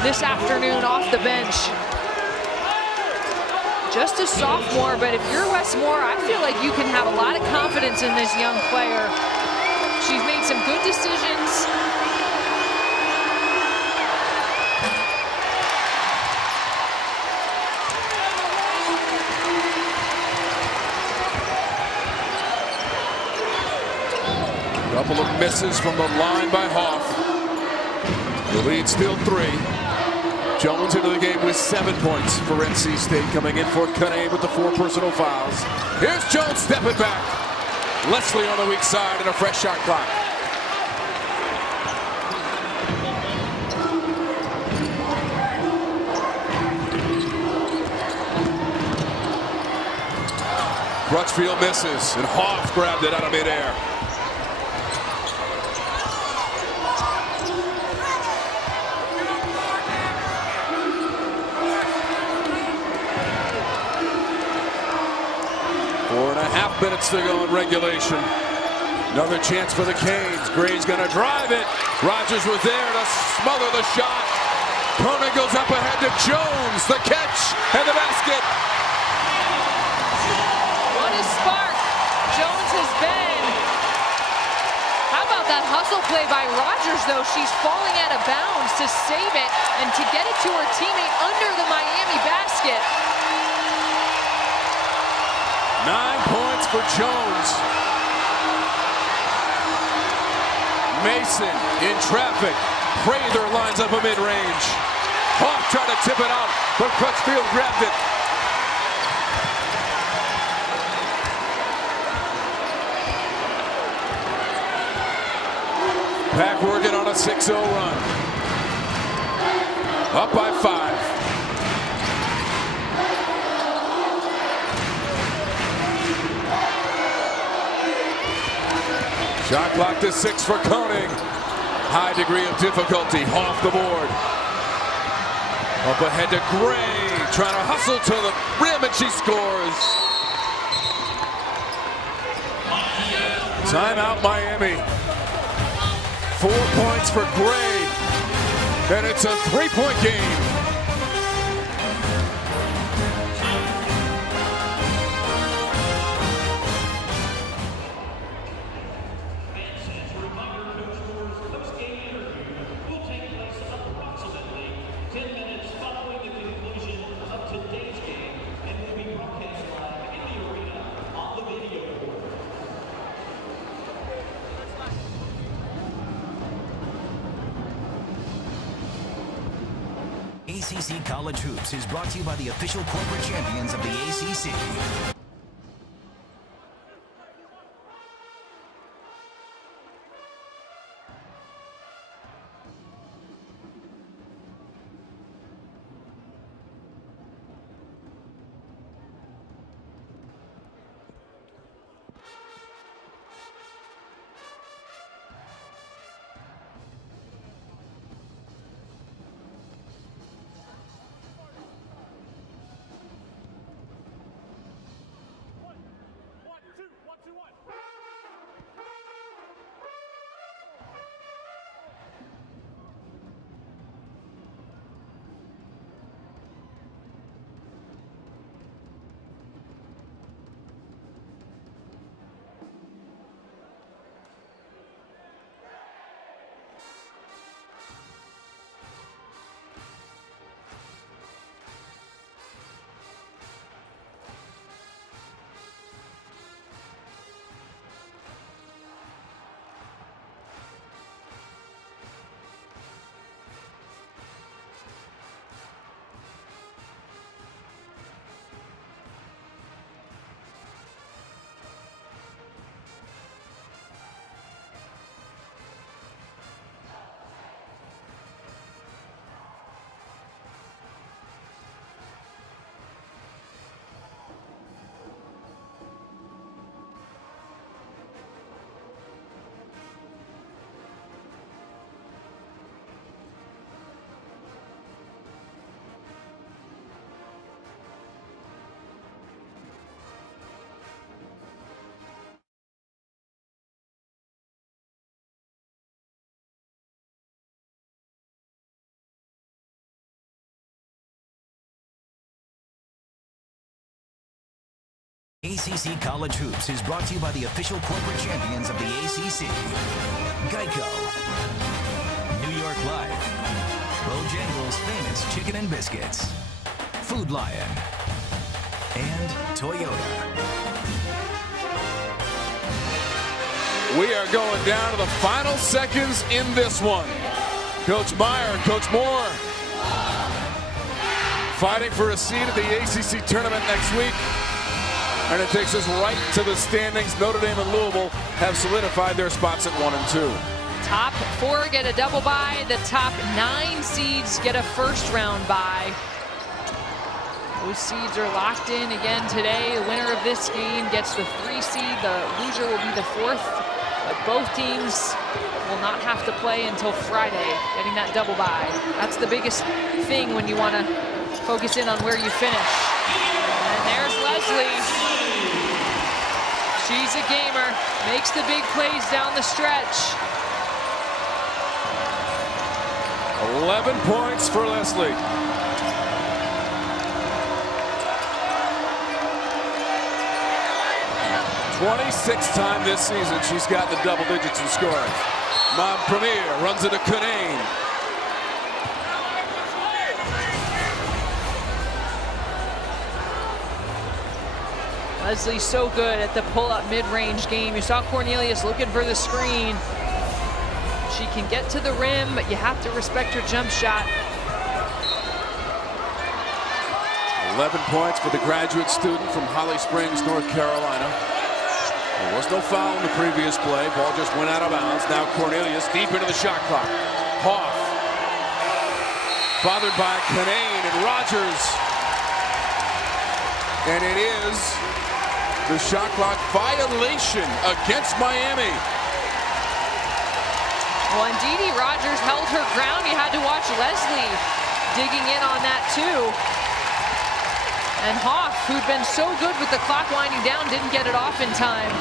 this afternoon off the bench. Just a sophomore, but if you're Westmore, I feel like you can have a lot of confidence in this young player. She's made some good decisions. Couple of misses from the line by Hoff. The lead still 3. Jones into the game with 7 points for NC State, coming in for Cunane with the 4 personal fouls. Here's Jones stepping back. Leslie on the weak side and a fresh shot clock. Crutchfield misses, and Hoff grabbed it out of midair. Minutes to go in regulation. Another chance for the Canes. Gray's gonna drive it. Rogers was there to smother the shot. Koenig goes up ahead to Jones. The catch and the basket. What a spark Jones has been. How about that hustle play by Rogers, though? She's falling out of bounds to save it and to get it to her teammate under the Miami basket. 9 points for Jones. Mason in traffic. Prather lines up a mid-range. Hoff tried to tip it out, but Crutchfield grabbed it. Pack working on a 6-0 run. Up by 5. Shot clock to 6 for Koenig. High degree of difficulty. Off the board. Up ahead to Gray. Trying to hustle to the rim, and she scores. Timeout Miami. 4 points for Gray. And it's a 3-point game. ACC College Hoops is brought to you by the official corporate champions of the ACC. ACC College Hoops is brought to you by the official corporate champions of the ACC, Geico, New York Life, Bojangles' famous chicken and biscuits, Food Lion, and Toyota. We are going down to the final seconds in this one. Coach Meyer, Coach Moore, fighting for a seat at the ACC tournament next week. And it takes us right to the standings. Notre Dame and Louisville have solidified their spots at 1 and 2. Top 4 get a double bye. The top 9 seeds get a first round bye. Those seeds are locked in again today. The winner of this game gets the 3 seed. The loser will be the 4th. But both teams will not have to play until Friday, getting that double bye. That's the biggest thing when you want to focus in on where you finish. And there's Leslie. She's a gamer, makes the big plays down the stretch. 11 points for Leslie. "26th time this season she's got the double digits in scoring. Premier runs it to Canane. Leslie's so good at the pull-up mid-range game. You saw Cornelius looking for the screen. She can get to the rim, but you have to respect her jump shot. 11 points for the graduate student from Holly Springs, North Carolina. There was no foul in the previous play. Ball just went out of bounds. Now Cornelius deep into the shot clock. Hoff, bothered by Canane and Rogers. And it is the shot clock violation against Miami. Well, and Dee Rogers held her ground. You had to watch Leslie digging in on that too. And Hoff, who'd been so good with the clock winding down, didn't get it off in time.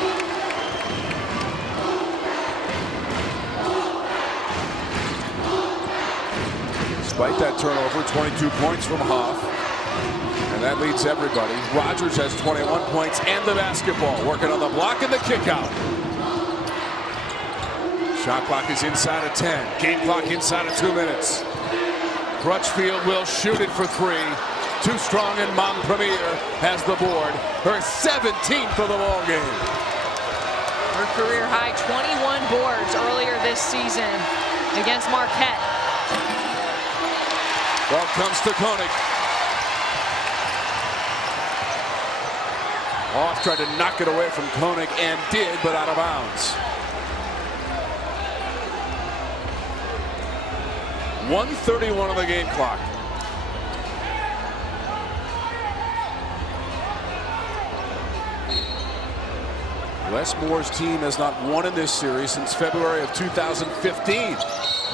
Despite that turnover, 22 points from Hoff. And that leads everybody. Rogers has 21 points and the basketball. Working on the block and the kick out. Shot clock is inside of 10. Game clock inside of 2 minutes. Crutchfield will shoot it for 3. Too strong, and Premier has the board. Her 17th of the ball game. Her career high 21 boards earlier this season against Marquette. Ball comes to Koenig. Hoff tried to knock it away from Koenig and did, but out of bounds. 1:31 on the game clock. Les Moore's team has not won in this series since February of 2015.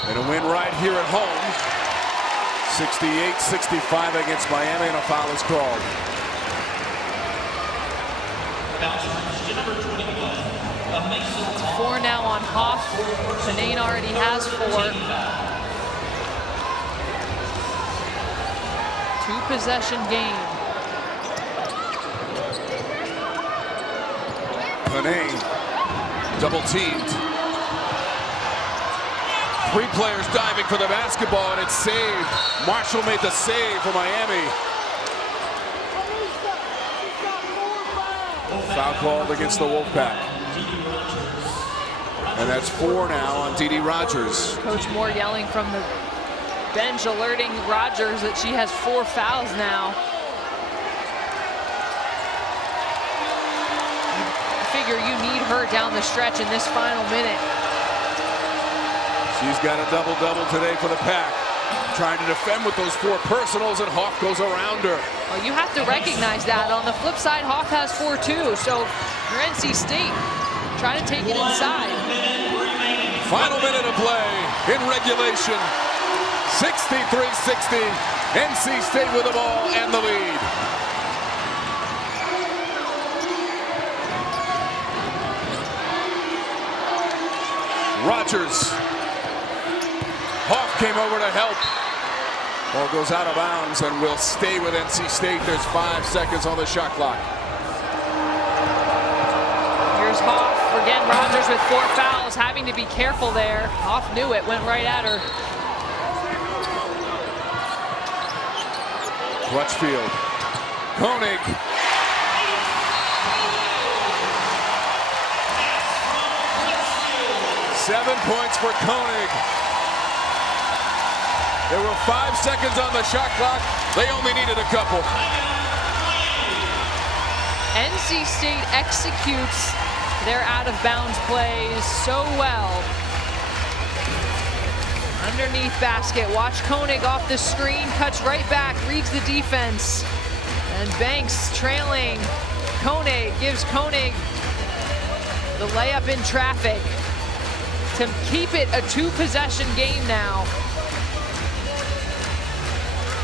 And a win right here at home. 68-65 against Miami, and a foul is called. 4 now on Hoff. Canane already has 4. 2-possession game. Canane double teamed. 3 players diving for the basketball, and it's saved. Marshall made the save for Miami. Foul called against the Wolfpack. And that's 4 now on Dee Rogers. Coach Moore yelling from the bench, alerting Rogers that she has 4 fouls now. Figure you need her down the stretch in this final minute. She's got a double-double today for the Pack. Trying to defend with those 4 personals, and Hoff goes around her. Well, you have to recognize that. On the flip side, Hoff has 4 too. So your NC State trying to take it inside. Final minute of play in regulation. 63-60. NC State with the ball and the lead. Rogers. Hoff came over to help. Ball goes out of bounds and will stay with NC State. There's 5 seconds on the shot clock. Here's Hoff. Again, Rogers with 4 fouls, having to be careful there. Hoff knew it, went right at her. Crutchfield. Koenig. Seven points for Koenig. There were 5 seconds on the shot clock. They only needed a couple. NC State executes their out-of-bounds plays so well. Underneath basket, watch Koenig off the screen, cuts right back, reads the defense. And Banks trailing. Koenig gives Koenig the layup in traffic to keep it a 2-possession game now.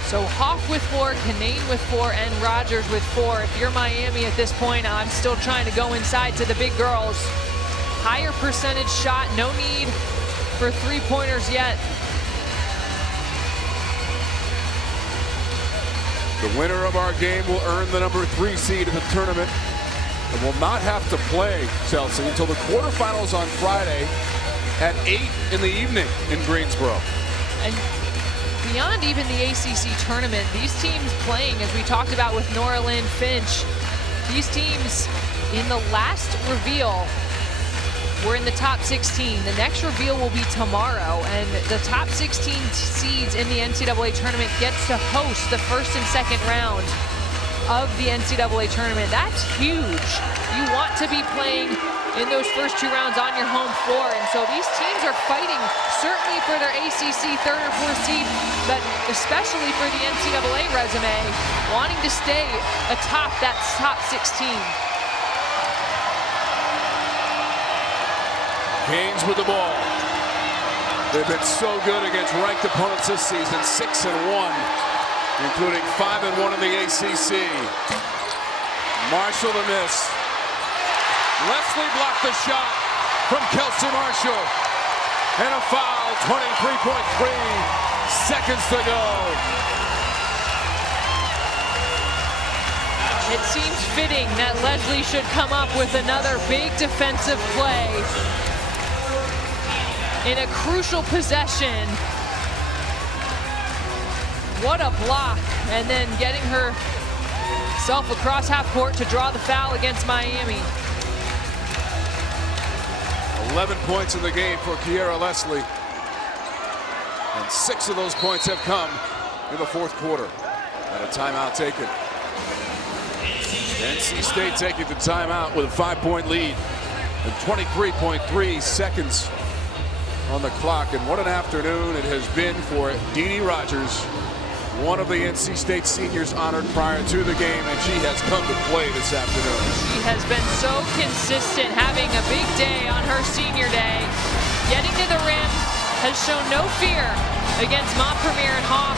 So Hoff with 4, Canane with 4, and Rogers with 4. If you're Miami at this point, I'm still trying to go inside to the big girls. Higher percentage shot, no need for 3-pointers yet. The winner of our game will earn the number 3 seed in the tournament and will not have to play Chelsea until the quarterfinals on Friday at 8 in the evening in Greensboro. And beyond even the ACC tournament, these teams playing, as we talked about with Norlin, Finch, these teams in the last reveal were in the top 16. The next reveal will be tomorrow, and the top 16 seeds in the NCAA tournament gets to host the first and second round of the NCAA tournament. That's huge. You want to be playing in those first 2 rounds on your home floor, and so these teams are fighting certainly for their ACC 3rd or 4th seed, but especially for the NCAA resume, wanting to stay atop that top 16. Canes with the ball. They've been so good against ranked opponents this season, 6-1, including 5-1 in the ACC. Marshall the miss. Leslie blocked the shot from Kelsey Marshall. And a foul, 23.3 seconds to go. It seems fitting that Leslie should come up with another big defensive play in a crucial possession. What a block, and then getting herself across half court to draw the foul against Miami. 11 points in the game for Kiera Leslie. And 6 of those points have come in the 4th quarter. And a timeout taken. NC State taking the timeout with a 5-point lead. And 23.3 seconds on the clock. And what an afternoon it has been for Dee Rogers, one of the NC State seniors honored prior to the game, and she has come to play this afternoon. She has been so consistent, having a big day on her senior day. Getting to the rim, has shown no fear against Montpremier and Hoff,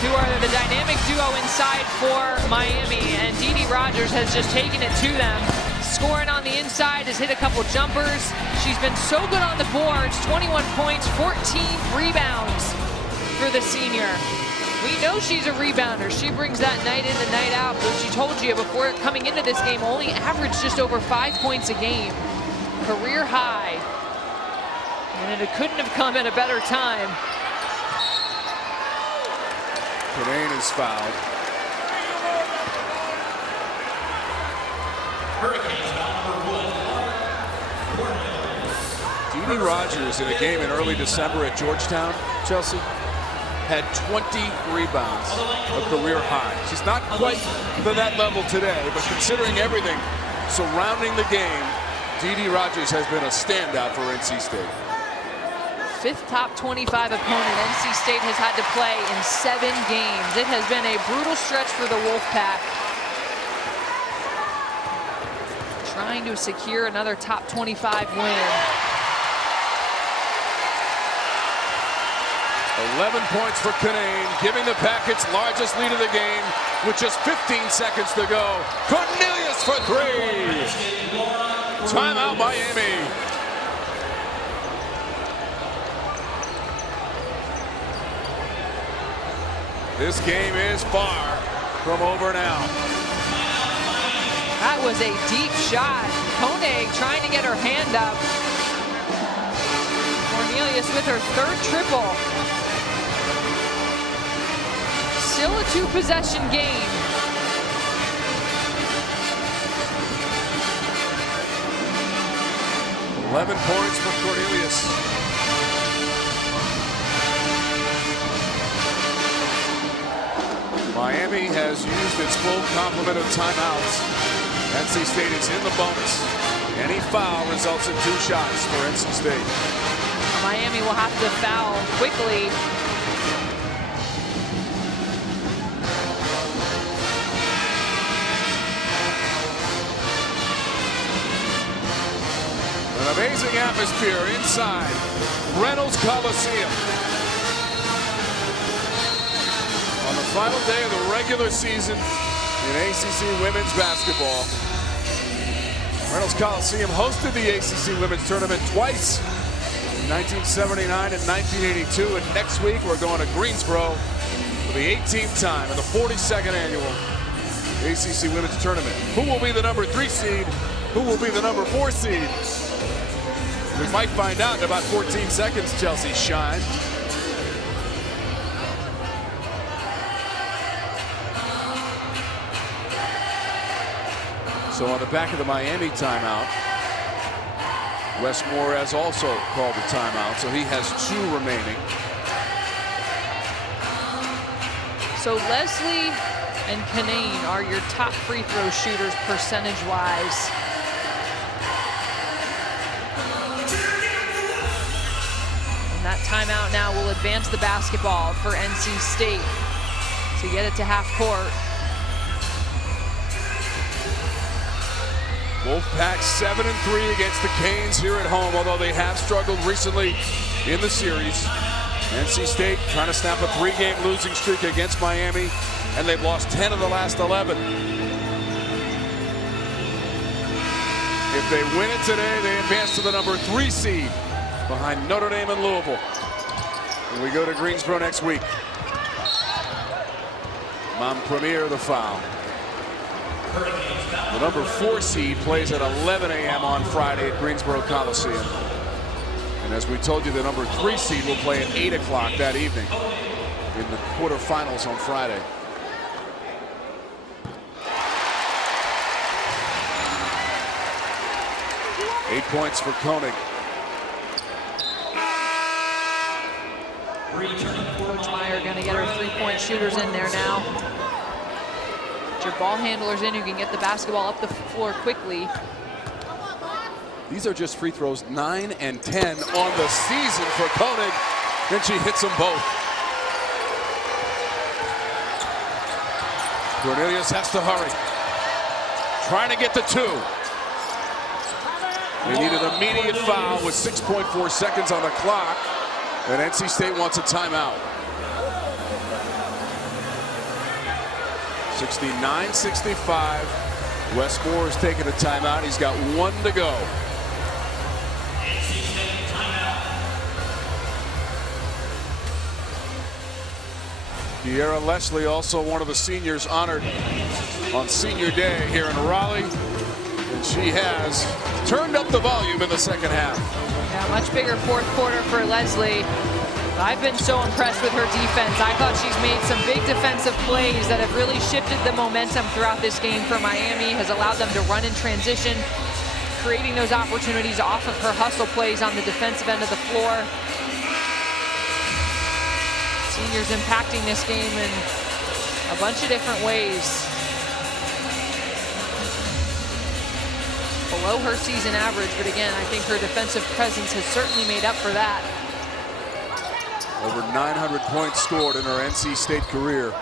who are the dynamic duo inside for Miami, and Dee Rogers has just taken it to them. Scoring on the inside, has hit a couple jumpers. She's been so good on the boards, 21 points, 14 rebounds for the senior. We know she's a rebounder. She brings that night in and night out, but she told you before coming into this game, only averaged just over 5 points a game. Career high. And it couldn't have come at a better time. Canane is fouled. Hurricanes foul number 1. Dee Rogers in a game in early December at Georgetown, Chelsea, had 20 rebounds, a career high. She's not quite to that level today, but considering everything surrounding the game, Dee Rogers has been a standout for NC State. 5th top 25 opponent NC State has had to play in 7 games. It has been a brutal stretch for the Wolfpack. Trying to secure another top 25 win. 11 points for Canane, giving the Packets largest lead of the game with just 15 seconds to go. Cornelius for 3. Timeout Miami. This game is far from over now. That was a deep shot. Koenig trying to get her hand up. Cornelius with her third triple. Still a 2-possession game. $11 points for Cornelius. Miami has used its full complement of timeouts. NC State is in the bonus. Any foul results in 2 shots for NC State. Miami will have to foul quickly. An amazing atmosphere inside Reynolds Coliseum. On the final day of the regular season in ACC women's basketball. Reynolds Coliseum hosted the ACC women's tournament twice, in 1979 and 1982. And next week we're going to Greensboro for the 18th time in the 42nd annual ACC women's tournament. Who will be the number 3 seed? Who will be the number 4 seed? We might find out in about 14 seconds, Chelsea Shine. So on the back of the Miami timeout, Wes Moore has also called the timeout, so he has 2 remaining. So Leslie and Canane are your top free throw shooters percentage-wise. And that timeout now will advance the basketball for NC State to get it to half court. Wolfpack 7-3 against the Canes here at home, although they have struggled recently in the series. NC State trying to snap a 3-game losing streak against Miami, and they've lost 10 of the last 11. If they win it today, they advance to the number 3 seed behind Notre Dame and Louisville. And we go to Greensboro next week. Mom Premier the foul. The number 4 seed plays at 11 a.m. on Friday at Greensboro Coliseum. And as we told you, the number 3 seed will play at 8 o'clock that evening in the quarterfinals on Friday. Eight points for Koenig. Coach Meyer going to get her 3-point shooters in there now. Get your ball handlers in who can get the basketball up the floor quickly. These are just free throws 9 and 10 on the season for Koenig. Then she hits them both. Cornelius has to hurry. Trying to get the 2. They need an immediate foul with 6.4 seconds on the clock. And NC State wants a timeout. 69-65. Wes Moore is taking a timeout. He's got 1 to go. Kiera Leslie, also one of the seniors honored on senior day here in Raleigh. And she has turned up the volume in the second half. Yeah, much bigger fourth quarter for Leslie. I've been so impressed with her defense. I thought she's made some big defensive plays that have really shifted the momentum throughout this game for Miami, has allowed them to run in transition, creating those opportunities off of her hustle plays on the defensive end of the floor. Seniors impacting this game in a bunch of different ways. Below her season average, but again, I think her defensive presence has certainly made up for that. Over 900 points scored in her NC State career.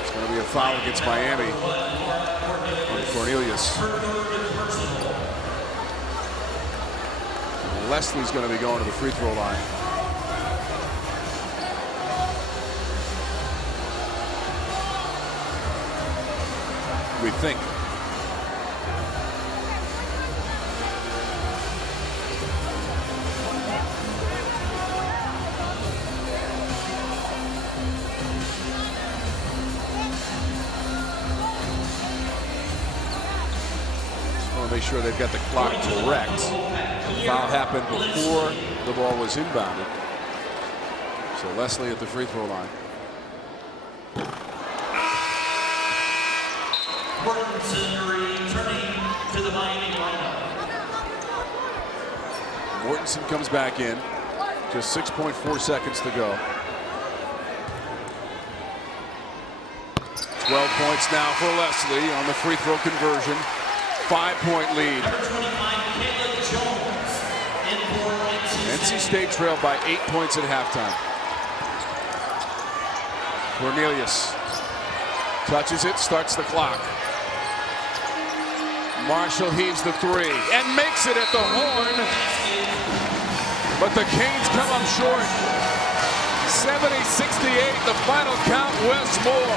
It's going to be a foul against Miami on Cornelius. And Leslie's going to be going to the free throw line. We think. make sure they've got the clock correct. Foul happened before the ball was inbounded. So Leslie at the free throw line. Mortensen returning to the Miami lineup. Mortensen comes back in. Just 6.4 seconds to go. 12 points now for Leslie on the free throw conversion. 5-point lead. Number 25, Caleb Jones. In for NC State trailed by 8 points at halftime. Cornelius touches it, starts the clock. Marshall heaves the three and makes it at the horn. But the Canes come up short. 70-68, the final count, Westmore.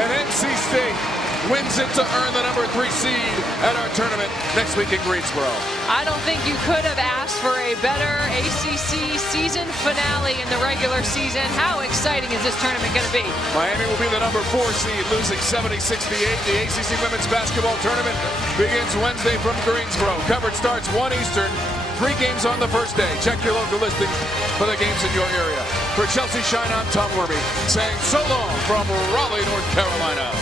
And NC State wins it to earn the number 3 seed at our tournament next week in Greensboro. I don't think you could have asked for a better ACC season finale in the regular season. How exciting is this tournament going to be? Miami will be the number 4 seed, losing 70-68. The ACC Women's Basketball Tournament begins Wednesday from Greensboro. Coverage starts 1 Eastern. 3 games on the first day. Check your local listings for the games in your area. For Chelsea Shine, I'm Tom Werby saying so long from Raleigh, North Carolina.